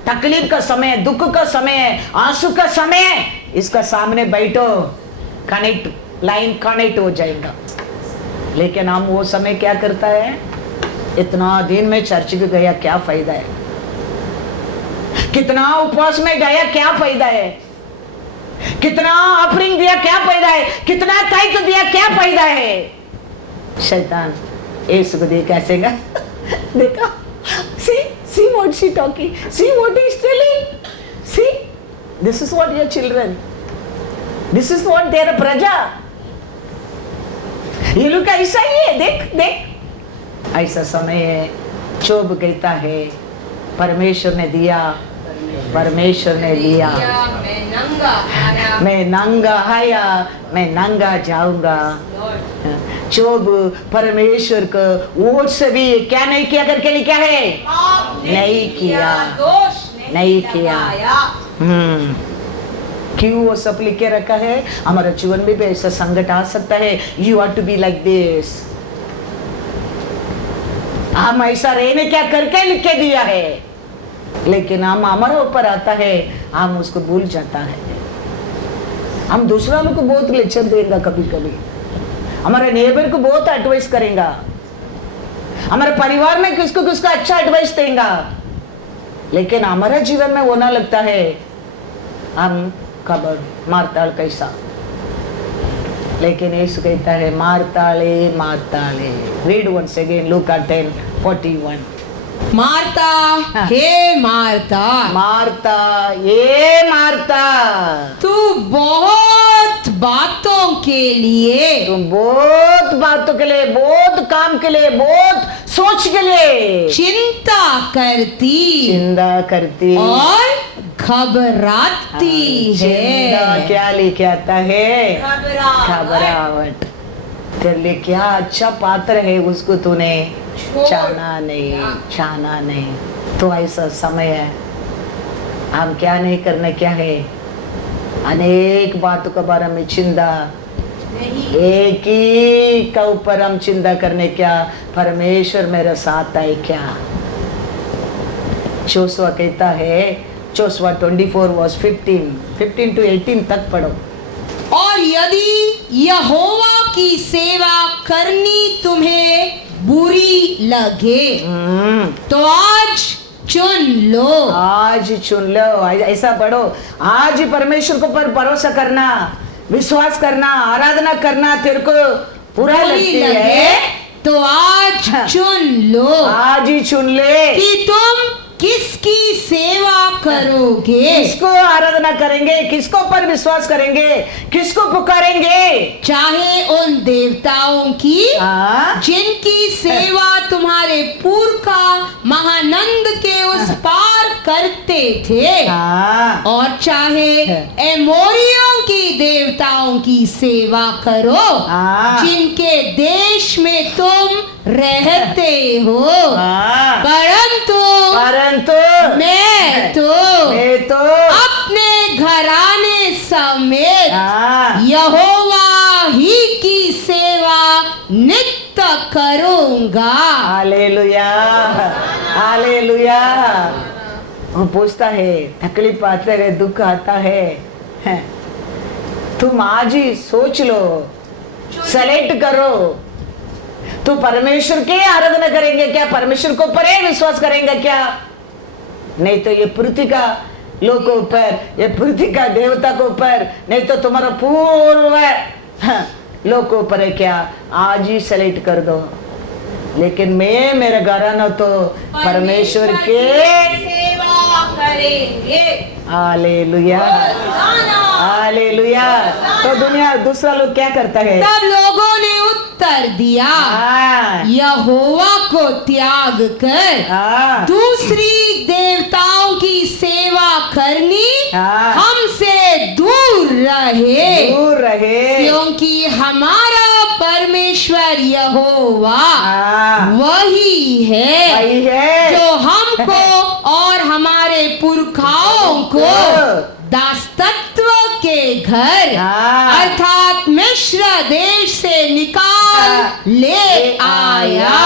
तकलीफ का समय है, दुख का समय है, आंसू का समय है, इसका सामने बैठो, कनेक्ट लाइन कनेक्ट हो जाएगा। लेकिन हम वो समय क्या करता है, इतना दिन में चर्च में गया क्या फायदा है, कितना उपवास में गया क्या फायदा है, कितना ऑफरिंग दिया क्या फायदा है, कितना टाइट दिया क्या फायदा है। शैतान यीशु को देख कैसेगा, देखा, see what she talking, see what he is telling, see this is what your children, this is what their प्रजा, ये लोग ऐसा ही है, देख देख। ऐसा समय है, चोब कहता है परमेश्वर ने दिया, परमेश्वर ने दिया, मैं नंगा आया, मैं नंगा आया, मैं नंगा जाऊंगा। चोब परमेश्वर को वोट से भी क्या नहीं किया करके लिखा है, नहीं किया, दोष नहीं किया। क्यों वो सब लिख के रखा है? हमारा जीवन में भी ऐसा संकट आ सकता है, you are to be like this, हम ऐसा रहने क्या करके लिख के दिया है, लेकिन हम हमारे ऊपर आता है, हम उसको भूल जाता है। हम दूसरा लोग को बहुत लेक्चर देगा, कभी कभी हमारे नेबर को बहुत एडवाइस करेगा, हमारे परिवार में किसको किसका अच्छा एडवाइस देगा, लेकिन हमारा जीवन में होना लगता है हम खबर मारताल कैसा। लेकिन यीशु कहता है मारताले मारताले, रीड वंस अगेन लूका 10:41। मार्ता हे मार्ता, मारता ये मारता, तू बहुत बातों के लिए, तुम बहुत बातों के लिए, बहुत काम के लिए, बहुत सोच के लिए चिंता करती चिंता करती और घबराती चिंता है। क्या लेके आता है? घबराहट। घबराहट। तेरे लिए क्या अच्छा पात्र है, उसको तूने चाहना नहीं। तो ऐसा समय है, हम क्या नहीं करने क्या है, अनेक बातों के बारे में चिंता, एक ही का ऊपर हम चिंता करने क्या, परमेश्वर मेरे साथ है क्या। जोशुआ कहता है, जोशुआ 24:15 to 18 तक पढ़ो। और यदि यहोवा की सेवा करनी तुम्हें बुरी लगे तो आज चुन लो, आज चुन लो, ऐसा पढ़ो। आज परमेश्वर को पर भरोसा करना, विश्वास करना, आराधना करना तेरे को पूरा बुरी लगती लगे है तो आज चुन लो आज ही चुन ले कि तुम किसकी सेवा करोगे, किसको आराधना करेंगे, किसको पर विश्वास करेंगे, किसको पुकारेंगे। चाहे उन देवताओं की हाँ? जिनकी सेवा तुम्हारे पूर्व का महानंद के उस पार करते थे, हाँ और चाहे एमोरियों की देवताओं की सेवा करो, हाँ। जिनके देश में तुम रहते हो, हाँ। परंतु मैं तो अपने घराने समेत हाँ। यहोवा ही की सेवा नित्य करूंगा। Hallelujah, hallelujah. वो पूछता है, तकलीफ आते है, दुख आता है, हैं? तुम आज ही सोच लो, सेलेक्ट करो, तो परमेश्वर के आराधना करेंगे क्या? परमेश्वर को ऊपर ही विश्वास करेंगे क्या? नहीं तो ये पृथ्वी का लोक के ऊपर, ये पृथ्वी का देवता के ऊपर, नहीं तो तुम्हारा पूर्व लोक के ऊपर है क्या? आज ही सेलेक्ट कर दो। लेकिन मैं, मेरा घराना तो परमेश्वर के सेवा करेंगे। Hallelujah, hallelujah. तो दुनिया दूसरा लोग क्या करता है? तब लोगों ने उत्तर दिया, हाँ, यहोवा को त्याग कर हाँ, दूसरी देवताओं की सेवा करनी हाँ। हमसे दूर रहे, दूर रहे। क्योंकि हमारा परमेश्वर यहोवा हाँ, वही वही है जो हमको और हमारे पुरखाओं को दासत्व के घर हाँ। अर्थात मिस्र देश से निकाल ले आया,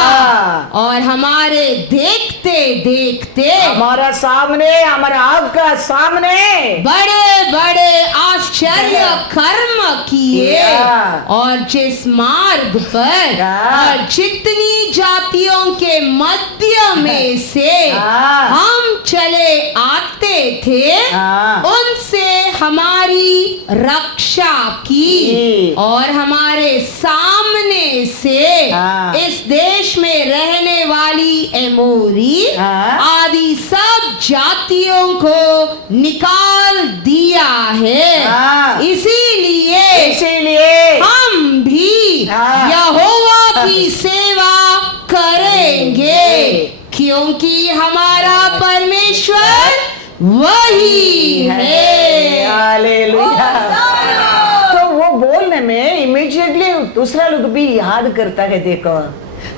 और हमारे देखते देखते हमारा सामने, हमारा आग का सामने बड़े बड़े आश्चर्य कर्म किए, किया। और जिस मार्ग पर हाँ। और जितनी जातियों के मध्य में से हाँ। हम चले आते थे, हाँ। उनसे हमारी रक्षा की, और हमारे सामने से हाँ। इस देश में रहने वाली एमोरी हाँ। आदि सब जातियों को निकाल दिया है। हाँ। इसीलिए हम भी हाँ। यहोवा की सेवा करेंगे, क्योंकि हमारा परमेश्वर वही है। हालेलुया। तो वो बोलने में इमीडिएटली दूसरा लोग भी याद करता है, देखो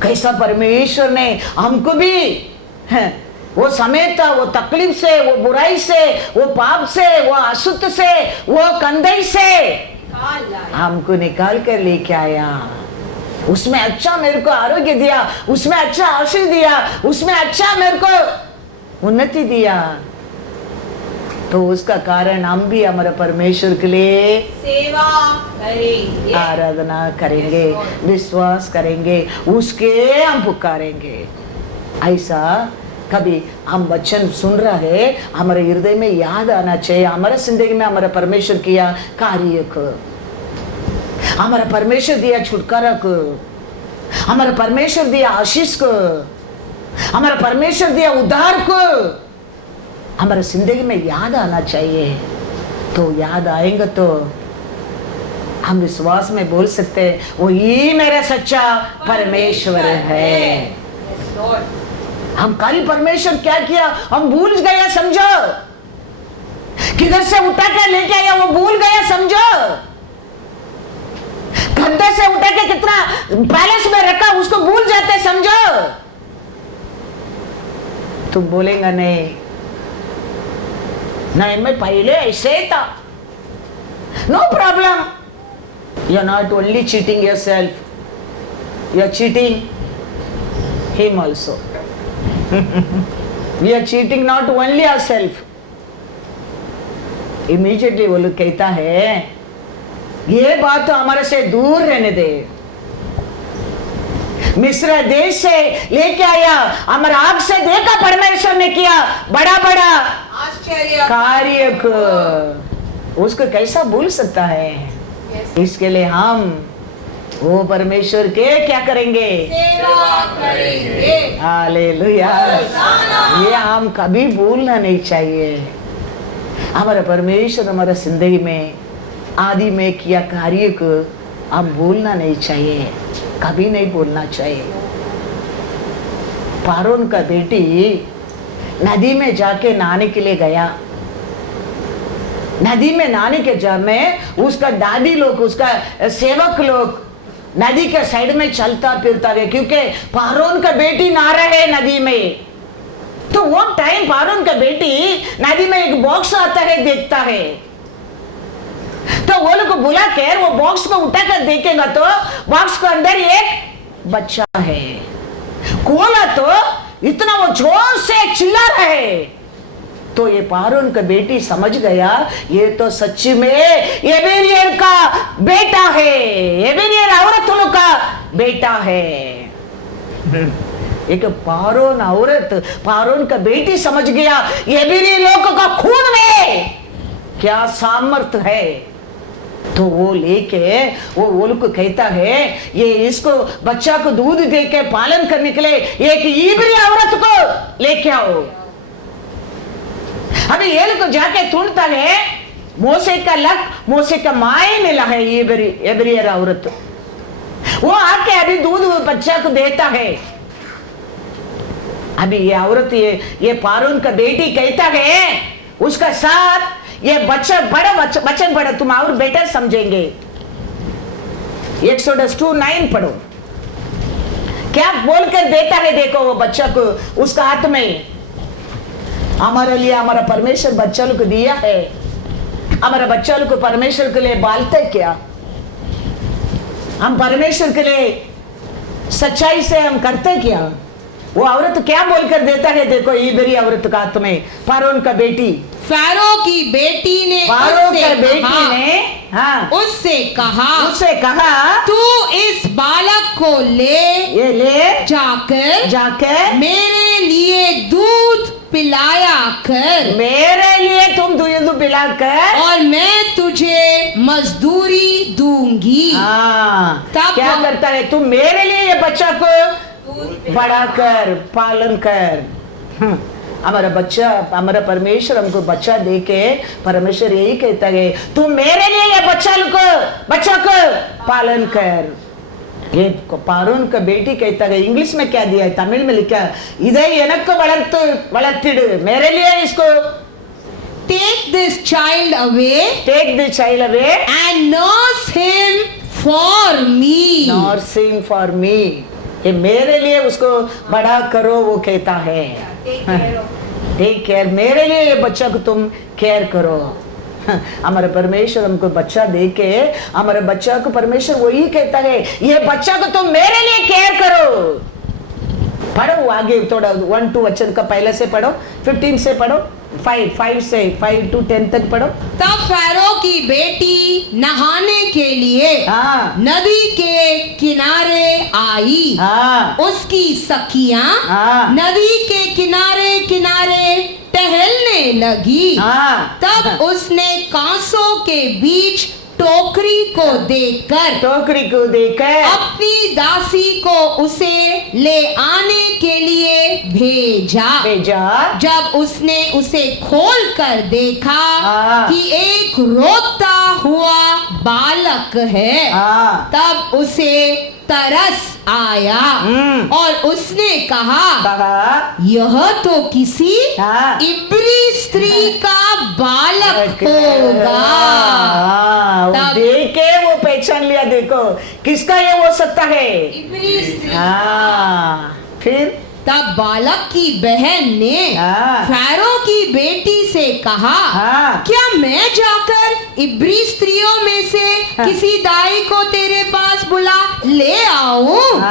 कैसा परमेश्वर ने हमको भी वो समय था, वो तकलीफ से, वो बुराई से, वो पाप से, वो अशुद्ध से, वो कंधई से हमको निकाल कर लेके आया। उसमें अच्छा मेरे को आरोग्य दिया, उसमें अच्छा आशीष दिया, उसमें अच्छा मेरे को उन्नति दिया। तो उसका कारण हम भी हमारे परमेश्वर के लिए सेवा करेंगे, आराधना करेंगे, विश्वास करेंगे, उसके हम पुकारेंगे। ऐसा कभी हम वचन सुन रहे हैं, हमारे हृदय में याद आना चाहिए, हमारे जिंदगी में हमारा परमेश्वर किया कार्य को, हमारा परमेश्वर दिया छुटकारा को, हमारा परमेश्वर दिया आशीष को, हमारा परमेश्वर दिया उद्धार को हमारे जिंदगी में याद आना चाहिए। तो याद आएंगे तो हम विश्वास में बोल सकते हैं, वो ही मेरा सच्चा परमेश्वर है। Yes, Lord. हम कल परमेश्वर क्या किया हम भूल गया, समझो, किधर से उठा के लेके आया वो भूल गया, समझो, गद्दे से उठा के कितना पैलेस में रखा उसको भूल जाते, समझो। तुम बोलेगा नहीं, नहीं मैं पहले ऐसे था। No problem, you are not only cheating yourself, you are cheating him also. We are cheating not only ourself. Immediately वो लोग कहता है ये बात तो हमारे से दूर रहने दे, मिस्र देश से लेके आया, हमारा आग से देखा परमेश्वर ने किया बड़ा बड़ा आश्चर्य कार्य को, उसको कैसा भूल सकता है। इसके लिए हम वो परमेश्वर के क्या करेंगे, सेवा करेंगे। हालेलुया। ये हम कभी भूलना नहीं चाहिए। हमारा परमेश्वर हमारा जिंदगी में आदि में किया कार्य को हम भूलना नहीं चाहिए, कभी नहीं भूलना चाहिए। पारोन का बेटी नदी में जाके नहाने के लिए गया। नदी में नहाने के में उसका दादी लोग, उसका सेवक लोग नदी के साइड में चलता फिरता है, क्योंकि फारून का बेटी नहा रहे नदी में। तो वो टाइम फारून का बेटी नदी में एक बॉक्स आता है, देखता है, तो वो लोग को बुला कर वो बॉक्स को उठाकर देखेगा तो बॉक्स के अंदर एक बच्चा है। खोला तो इतना वो जोर से चिल्ला रहे, तो ये फारून का बेटी समझ गया ये तो सच्ची में एबेनियर का बेटा है, एबेनियर औरतों का बेटा है। एक फारून औरत, फारून का बेटी समझ गया एबेनियर लोगों का खून में क्या सामर्थ्य है। तो वो लेके वो लोग को कहता है ये इसको बच्चा को दूध दे के पालन करने के लिए एक इब्री औरत को लेके आओ। अभी ये लोग जाके ढूंढता है, मोसे का लक, मोसे का माए मिला है इब्रियर औरत। वो आके अभी दूध बच्चा को देता है। अभी ये औरत ये फारून का बेटी कहता है उसका साथ ये बच्चा बड़ा बच्चन बड़ा तुम और बेटर समझेंगे। एक्सोडस 2:9 पढ़ो, क्या बोलकर देता है देखो वो बच्चा को उसका हाथ में। हमारे लिए हमारा परमेश्वर बच्चा को दिया है, हमारा बच्चा को परमेश्वर के लिए बालते क्या, हम परमेश्वर के लिए सच्चाई से हम करते क्या। वो औरत क्या बोलकर देता है देखो, इब्री औरत का हाथ में फारून का बेटी, फारो की बेटी ने हाँ उससे कहा तू इस बालक को ले जाकर मेरे लिए दूध पिलाया कर, मेरे लिए तुम दूध पिला कर, और मैं तुझे मजदूरी दूंगी। तब क्या करता है, तुम मेरे लिए ये बच्चा को बड़ा कर, पालन कर। हमारा बच्चा, हमारा परमेश्वर हमको बच्चा देके परमेश्वर यही कहता है तुम मेरे लिए ये बच्चा को पालन कर। ये फारून का बेटी कहता है, इंग्लिश में क्या दिया है, तमिल में लिखा इधे एनक्कु वलर्त्तिडु, मेरे लिए इसको take this child away and nurse him for me, nursing for me, ये मेरे लिए उसको बड़ा करो। वो कहता है टेक केयर, मेरे लिए ये बच्चा को तुम केयर करो। हमारे परमेश्वर हमको बच्चा देके हमारे बच्चा को परमेश्वर वही कहता है ये बच्चा को तुम मेरे लिए केयर करो। पढ़ो आगे थोड़ा 1-2 वचन का पहले से पढ़ो, 15 से पढ़ो, 5 से 5 to 10 तक पढ़ो। तब फारो की बेटी नहाने के लिए नदी के किनारे आई। उसकी सखियां नदी के किनारे किनारे टहलने लगी। तब उसने कांसों के बीच टोकरी को देखकर अपनी दासी को उसे ले आने के लिए भेजा। जब उसने उसे खोल कर देखा कि एक रोता हुआ बालक है, तब उसे तरस आया और उसने कहा यह तो किसी इब्री स्त्री का बालक होगा। तब देखे वो पहचान लिया, देखो किसका ये हो सकता है, इब्री स्त्री। फिर तब बालक की बहन ने फारो की बेटी से कहा क्या मैं जाकर इब्री स्त्रियों में से किसी दाई को तेरे पास बुला ले आऊं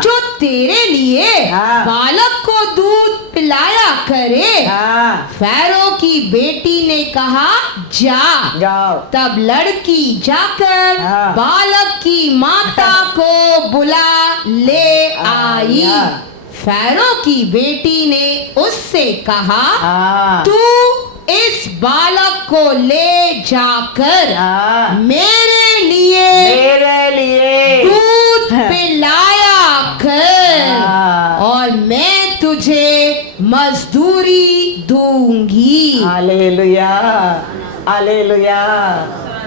जो तेरे लिए बालक को दूध पिलाया करे। फारो की बेटी ने कहा जाओ। तब लड़की जाकर बालक की माता को बुला ले आई। फारो की बेटी ने उससे कहा तू इस बालक को ले जाकर मेरे लिए दूध पिलाया कर और मैं तुझे मजदूरी दूंगी। Hallelujah, hallelujah.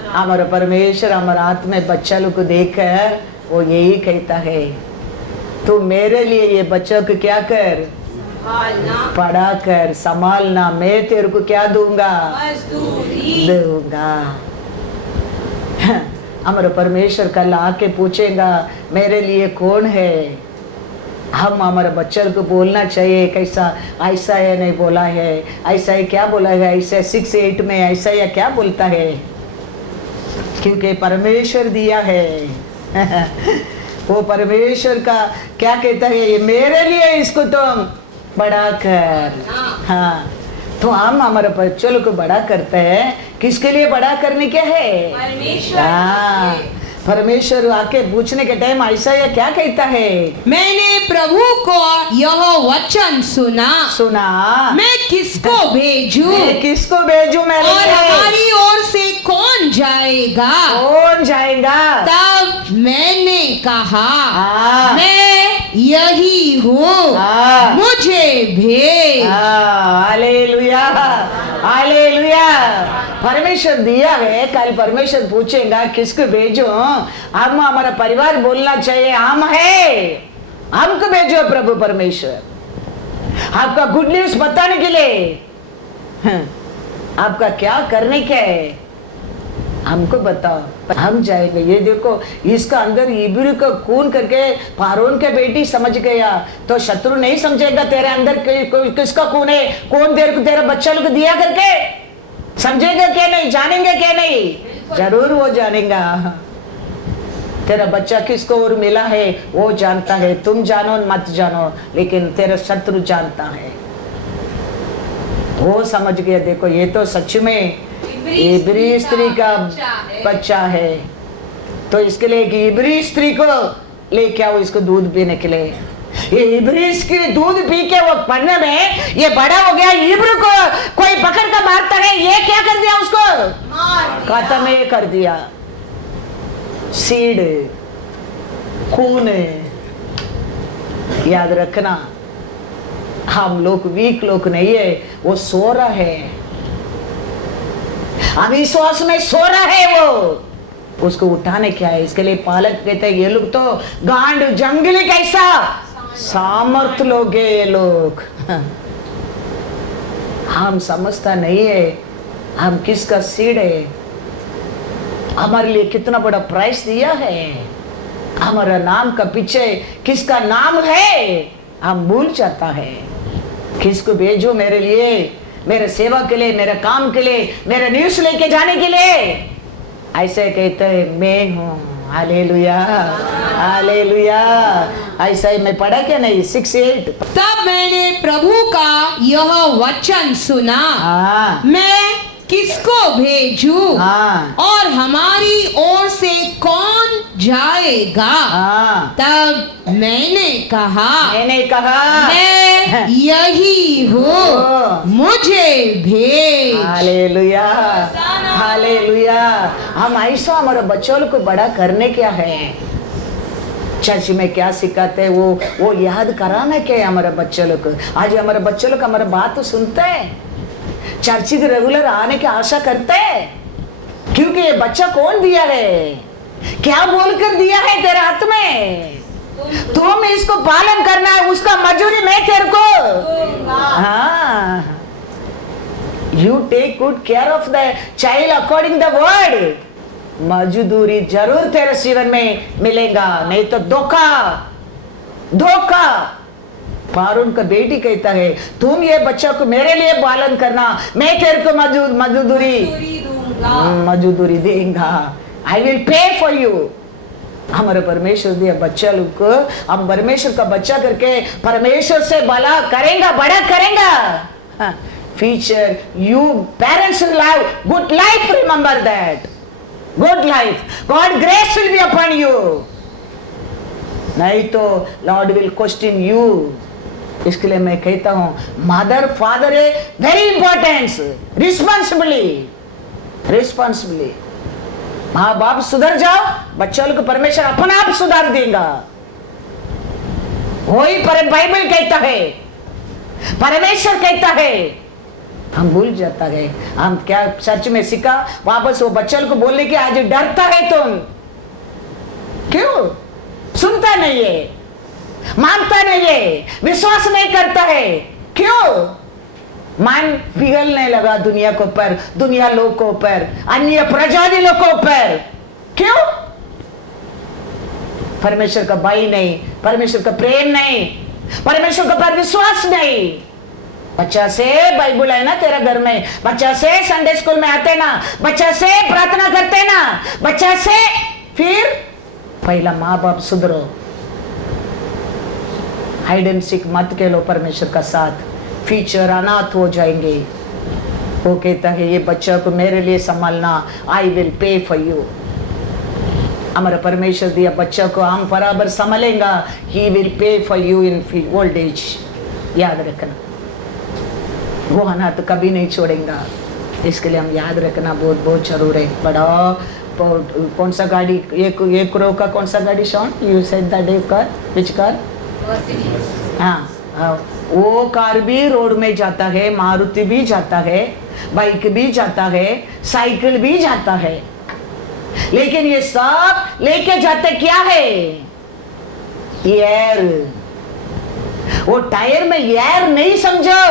हमारा परमेश्वर हमारे हाथ में बच्चा लोग को देखकर वो यही कहता है तू मेरे लिए ये बच्चा को क्या कर, पालना पढ़ा कर संभालना, मैं तेरे को क्या दूंगा? मजदूरी दूंगा। हमारा परमेश्वर कल आके पूछेगा मेरे लिए कौन है। हम हमारे बच्चों को बोलना चाहिए कैसा, ऐसा है नहीं बोला है, ऐसा है क्या बोला है, ऐसा 6-8 में ऐसा या क्या बोलता है, क्योंकि परमेश्वर दिया है। वो परमेश्वर का क्या कहता है, ये मेरे लिए इसको तुम बड़ा कर। हाँ, तो हम हमारे बच्चों को बड़ा करते हैं, किसके लिए बड़ा करने के है? परमेश्वर हाँ, परमेश्वर आके पूछने के टाइम ऐसा या क्या कहता है? मैंने प्रभु को यह वचन सुना, मैं किसको भेजूं मैं किसको भेजूं मेरे और लिए? हमारी ओर से कौन जाएगा? कौन जाएगा? तब मैंने कहा, हाँ। मैं यही हूँ, हाँ। मुझे भेज। Hallelujah, hallelujah. परमेश्वर दिया है, कल परमेश्वर पूछेगा किसको भेजो। हम हमारा परिवार बोलना चाहिए हम है, हमको भेजो प्रभु परमेश्वर, आपका गुड न्यूज बताने के लिए। आपका क्या करने का है हमको बताओ, हम जाएंगे। ये देखो, इसका अंदर इब्री का खून करके फारून के बेटी समझ गया तो शत्रु नहीं समझेगा तेरे अंदर किसका खून है, कौन तेरा बच्चा लोग दिया करके समझेगा क्या नहीं, जानेंगे क्या नहीं? जरूर वो जानेगा। तेरा बच्चा किसको और मिला है वो जानता है, तुम जानो मत जानो, लेकिन तेरा शत्रु जानता है, वो समझ गया। देखो, ये तो सच में इब्री स्त्री का बच्चा है, तो इसके लिए कि इब्री स्त्री को लेके आओ इसको दूध पीने के लिए। ये इब्री की दूध पी के वो पढ़ने में ये बड़ा हो गया, इब्रू को कोई पकड़ कर मारता है, ये क्या कर दिया उसको? खत्म ही कर दिया। सीड, खून, याद रखना, हम लोग वीक लोग नहीं है, वो सो रहा है, अविश्वास में सो रहा है, वो उसको उठाने क्या है? इसके लिए पालक कहते हैं ये लोग तो गांड जंगली कैसा सामर्थ लोग है ये लोग। हम समझता नहीं है हम किसका सीड है, हमारे लिए कितना बड़ा प्राइस दिया है, हमारा नाम का पीछे किसका नाम है हम भूल जाता है। किसको भेजो मेरे लिए, मेरे सेवा के लिए, मेरे काम के लिए, मेरे न्यूज़ लेके जाने के लिए? ऐसे कहते हैं मैं हूँ। Hallelujah, hallelujah. ऐसा ही मैं पढ़ा क्या नहीं? 6-8। तब मैंने प्रभु का यह वचन सुना, हाँ, मैं किसको भेजूं हाँ, और हमारी ओर से कौन जाएगा? हाँ। तब मैंने कहा, मैं यही हूँ, मुझे भेज। Hallelujah, hallelujah. हम ऐसा हमारे बच्चों को बड़ा करने क्या है, चर्च में क्या सिखाते हैं वो याद कराना क्या है हमारे बच्चों लोग को। आज हमारे बच्चों लोग हमारे बात तो सुनते हैं, चर्च के रेगुलर आने की आशा करते हैं, क्योंकि ये बच्चा कौन दिया है, क्या बोलकर दिया है तेरे हाथ में, तुम इसको पालन करना है, उसका मजूरी मैं तेरे को। हाँ, you take good care of the child according the word. मजदूरी जरूर तेरे जीवन में मिलेगा, नहीं तो धोखा, धोखा। फारून का बेटी कहता है तुम ये बच्चा को मेरे लिए पालन करना, मैं तेरे को मजदूरी देगा, I will pay for you. हमारे परमेश्वर दिया बच्चा लोग को हम परमेश्वर का बच्चा करके परमेश्वर से भला करेंगे, बड़ा करेंगे। Future you parents will have good life, remember that, good life, God grace will be upon you. नहीं तो लॉर्ड विल क्वेश्चन यू। इसके लिए मैं कहता हूं मदर फादर है वेरी इंपॉर्टेंस, रिस्पॉन्सिबिलिटी। माँ बाप सुधर जाओ, बच्चों को परमेश्वर अपना आप सुधार देगा। वही बाइबल कहता है, परमेश्वर कहता है, हम भूल जाता है। हम क्या चर्च में सीखा, वापस वो बच्चों को बोलने की आज डरता है तुम, क्यों? सुनता नहीं है, मानता नहीं है, विश्वास नहीं करता है। क्यों? मन पिघलने लगा दुनिया के ऊपर, दुनिया लोग के ऊपर, अन्य प्रजाति लोग के ऊपर। क्यों? परमेश्वर का भय नहीं, परमेश्वर का प्रेम नहीं, परमेश्वर का पर विश्वास नहीं। बच्चा से बाइबल है ना तेरा घर में, बच्चा से संडे स्कूल में आते ना, बच्चा से प्रार्थना करते ना, बच्चा से फिर पहला माँ बाप सुधरो, हाइड एंड सीक मत खेलो परमेश्वर का साथ, फ्यूचर अनाथ हो जाएंगे। वो कहता है ये बच्चा को मेरे लिए संभालना, I will pay for you. हमारा परमेश्वर दिया बच्चा को हम बराबर संभालेगा, he will pay for you in old age. याद रखना, वो अनाथ कभी नहीं छोड़ेगा, इसके लिए हम याद रखना बहुत बहुत जरूर है। बड़ा कौन सा गाड़ी, एक करोड़ का कौन सा गाड़ी शॉन you said that day car, which car? हाँ, वो कार भी रोड में जाता है, मारुति भी जाता है, बाइक भी जाता है, साइकिल भी जाता है, लेकिन ये सब लेके जाते क्या है? एयर। वो टायर में एयर नहीं समझो,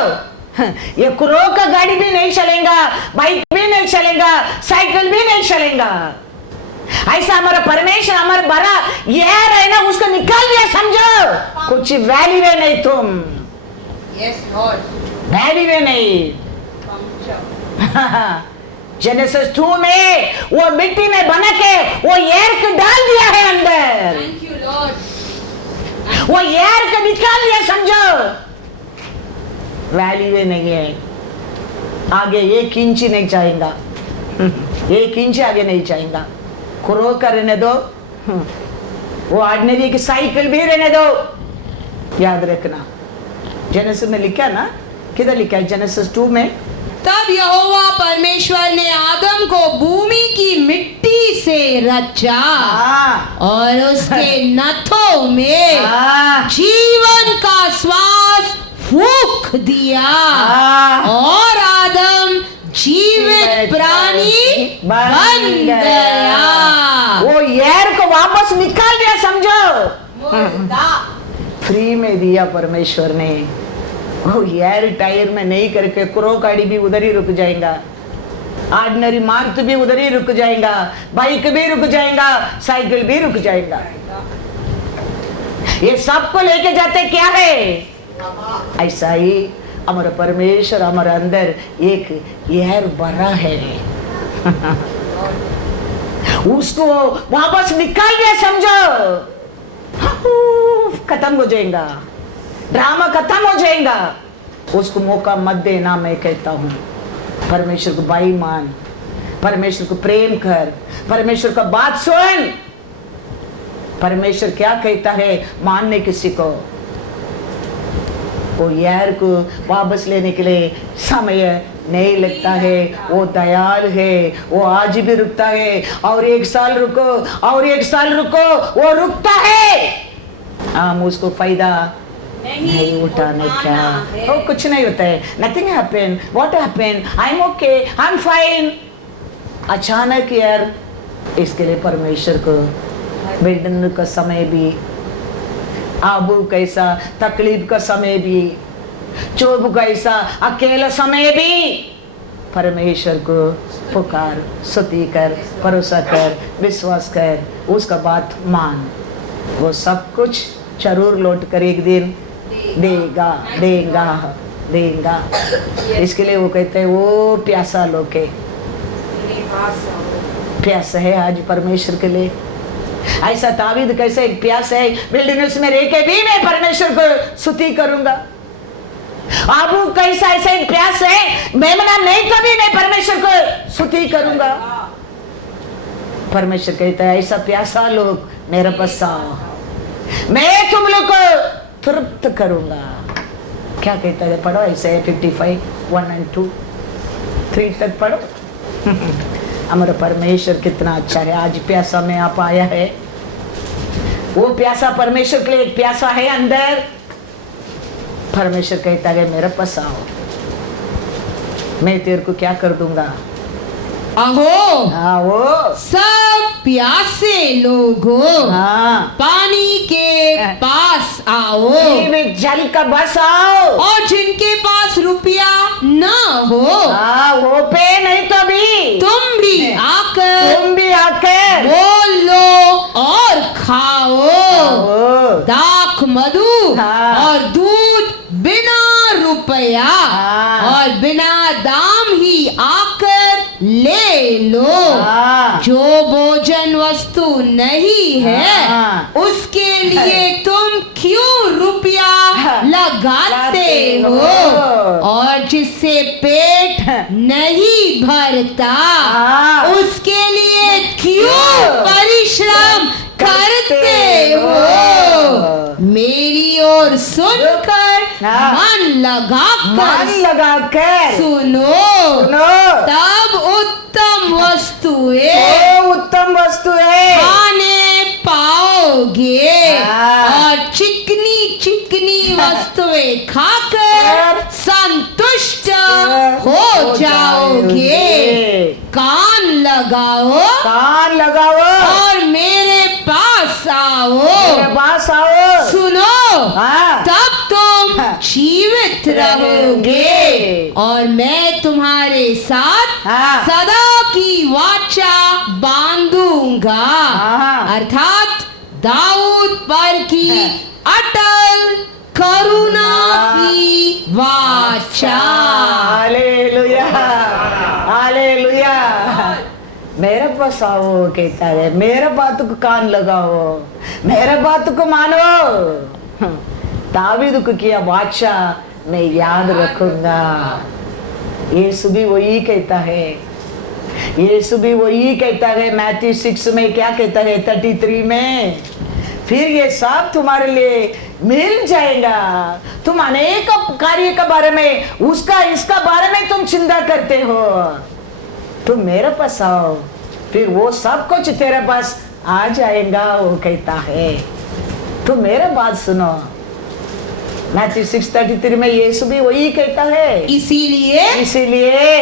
ये करोड़ का गाड़ी भी नहीं चलेगा, बाइक भी नहीं चलेगा, साइकिल भी नहीं चलेगा। ऐसा हमारा परमेश्वर हमारा बड़ा एयर है ना, उसको निकाल दिया समझो, कुछ वैल्यू है नहीं तुम, वैल्यू है नहीं। जेनेसिस 2 में वो मिट्टी में बना के वो एयर को डाल दिया है अंदर, वो एयर को निकाल दिया समझो, वैल्यू नहीं है। आगे 1 इंच नहीं जाएगा, 1 इंच आगे नहीं जाएगा। करोड़ का रहने दो, वो ऑर्डिनरी की साइकिल भी रहने दो। याद रखना, जेनेसिस में लिखा ना, किधर लिखा है? जेनेसिस 2 में। तब यहोवा परमेश्वर ने आदम को भूमि की मिट्टी से रचा और उसके नथों में जीवन का श्वास फूंक दिया और आदम जीवित प्राणी बन गया। वो एयर को वापस निकाल दिया समझो, फ्री में दिया परमेश्वर ने। वो एयर टायर में नहीं करके करो गाड़ी भी उधर ही रुक जाएगा, ऑर्डिनरी मारुति भी उधर ही रुक जाएगा, बाइक भी रुक जाएगा, साइकिल भी रुक जाएगा। ये सबको लेके जाते क्या है? ऐसा ही हमारा परमेश्वर हमारे अंदर एक एयर भरा है, उसको वापस निकाल दिया समझो, खत्म हो जाएगा, ड्रामा खत्म हो जाएगा। उसको मौका मत देना, मैं कहता हूं। परमेश्वर को भाई मान, परमेश्वर को प्रेम कर, परमेश्वर का बात सुन। परमेश्वर क्या कहता है मानने किसी को। वो यार को वापस लेने के लिए समय नहीं लगता है, वो दयाल है, वो आज भी रुकता है, और 1 साल रुको और 1 साल रुको, वो रुकता है। हम उसको फायदा नहीं उठाने क्या, वो कुछ नहीं होता है, nothing happen, what happen, I am okay, I am fine. अचानक यार, इसके लिए परमेश्वर को बिल्डन का समय भी, आबू कैसा तकलीफ का समय भी, चोब कैसा अकेला समय भी, परमेश्वर को पुकार, स्तुति कर, भरोसा कर, विश्वास कर, उसका बात मान, वो सब कुछ जरूर लौट कर एक दिन देगा, देगा, देगा। इसके लिए वो कहते हैं वो प्यासा लोग है, प्यास है आज परमेश्वर के लिए। ऐसा तावीद कैसे एक प्यास है, विल्डरनेस में रह के भी मैं परमेश्वर को स्तुति करूंगा। आबू कैसा ऐसा एक प्यास है, मेमना नहीं तो भी मैं परमेश्वर को स्तुति करूंगा। परमेश्वर कहता है ऐसा प्यासा लोग मेरे पास आओ, मैं तुम लोग को तृप्त करूंगा। क्या कहता है, पढ़ो ऐसे 55 1 और 2 3 तक पढ़ो। हमारा परमेश्वर कितना अच्छा है, आज प्यासा में आप आया है। वो प्यासा परमेश्वर के लिए एक प्यासा है अंदर। परमेश्वर कहता है मेरे पास आओ, मैं तेरे को क्या कर दूंगा। अहो आओ सब प्यासे लोगों, हाँ, पानी के पास आओ, जल का बस आओ, और जिनके मधु हाँ। और दूध बिना रुपया हाँ। और बिना दाम ही आकर ले लो। हाँ। जो भोजन वस्तु नहीं है हाँ। उसके लिए तुम क्यों रुपया लगाते हो, और जिससे पेट नहीं भरता हाँ। उसके लिए क्यों परिश्रम करते हो। मेरी ओर सुनकर हाँ। मन मन लगाकर लगा कर सुनो, तब उत्तम वस्तुएं वो उत्तम वस्तु है। खाने पाओगे हाँ। और चिकनी चिकनी वस्तुएं खाकर संतुष्ट हो जाओगे। कान लगाओ कान लगाओ, और मेरे पास आओ, मेरे पास आओ। सुनो, हाँ। तब तुम हाँ। जीवित रहोगे और मैं तुम्हारे साथ हाँ। सदा की वाचा बांधूंगा। हाँ। अर्थात दाऊद पर की अटल करुणा की वाचा। Hallelujah, hallelujah. मेरे पास आओ कहता है, मेरे बात को कान लगाओ, मेरे बात को मानो। दावीद को किया वाचा मैं याद रखूंगा। यीशु भी वही कहता है, यीशु भी वही कहता है। मैथ्यू 6 में क्या कहता है, 33 में, फिर ये सब तुम्हारे लिए मिल जाएगा। तुम अनेक कार्य के बारे में, उसका इसका बारे में तुम चिंता करते हो, तुम मेरे पास आओ, फिर वो सब कुछ तेरे पास आ जाएगा। वो कहता है तुम मेरे बात सुनो। मैथ्यू 6:33 में यीशु भी वही कहता है। इसीलिए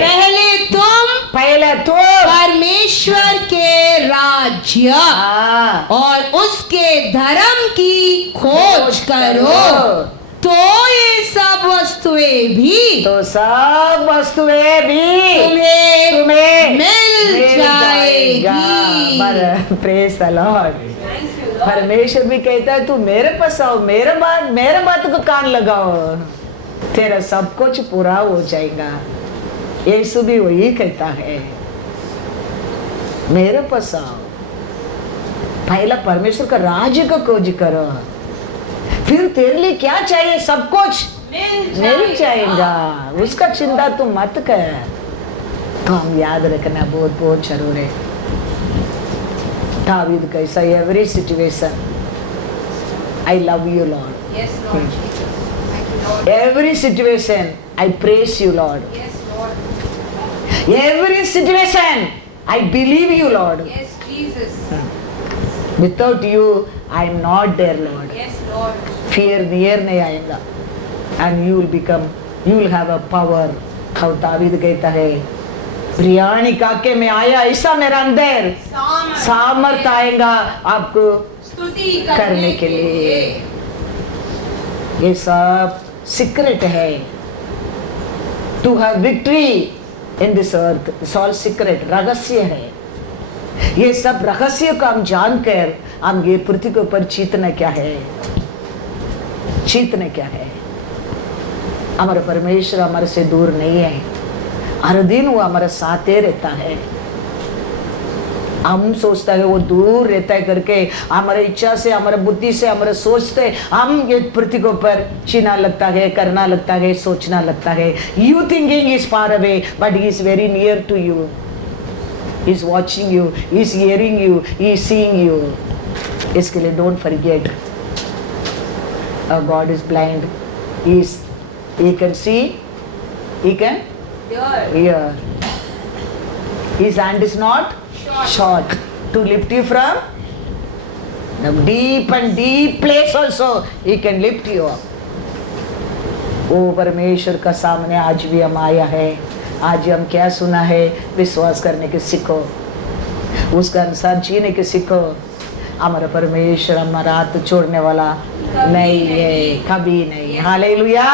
पहले तो परमेश्वर के राज्य हाँ, और उसके धर्म की खोज करो, तो ये सब वस्तुएं भी तो सब वस्तुएं भी तुम्हें मिल जाएगी। Praise the Lord. परमेश्वर भी कहता है तू मेरे पास आओ, मेरे बात को कान लगाओ, तेरा सब कुछ पूरा हो जाएगा। यीशु भी वही कहता है, मेरे पास आओ, पहला परमेश्वर का राज्य को खोज करो, फिर तेरे लिए क्या चाहिए सब कुछ मिल जाएगा। उसका चिंता तू मत कर। तो हम याद रखना बहुत बहुत जरूर है। दावीद कैसा, every situation I love you Lord, Yes, Lord Jesus. Thank you, Lord. Every situation I praise you Lord, Yes, Lord. Every situation I believe you Lord, Yes, Jesus. Without you I am not there Lord. Yes, Lord. Fear near नहीं आएगा, and you will have a power. how दावीद कहता है, बिरयानी काके में आया ऐसा मेरा अंदर सामर्थ आएगा आपको स्तुति करने के लिए। ये सब सीक्रेट है, to have victory in this earth, it's all secret, रहस्य है। ये सब रहस्य को हम जानकर हम ये पृथ्वी के ऊपर जीतना क्या है, जीतना क्या है। हमारा परमेश्वर हमारे से दूर नहीं है, हर दिन वो हमारे साथ ही रहता है। हम सोचता है वो दूर रहता है करके, हमारे इच्छा से, हमारे बुद्धि से, हमारे सोच से हम ये पृथ्वी के ऊपर जीना लगता है, करना लगता है, सोचना लगता है। You thinking is far away but he is very near to you, he is watching you, he is hearing you, he is seeing you. इसके लिए don't forget, God is blind, he can see, he can hear, his hand is not short to lift you from the deep and deep place also, he can lift you up. वो परमेश्वर का सामने आज भी हम आया है। आज हम क्या सुना है, विश्वास करने के सीखो, उसका अनुसार जीने के सीखो। हमारा परमेश्वर हमारा हाथ छोड़ने वाला नहीं है, कभी नहीं। हालेलुया।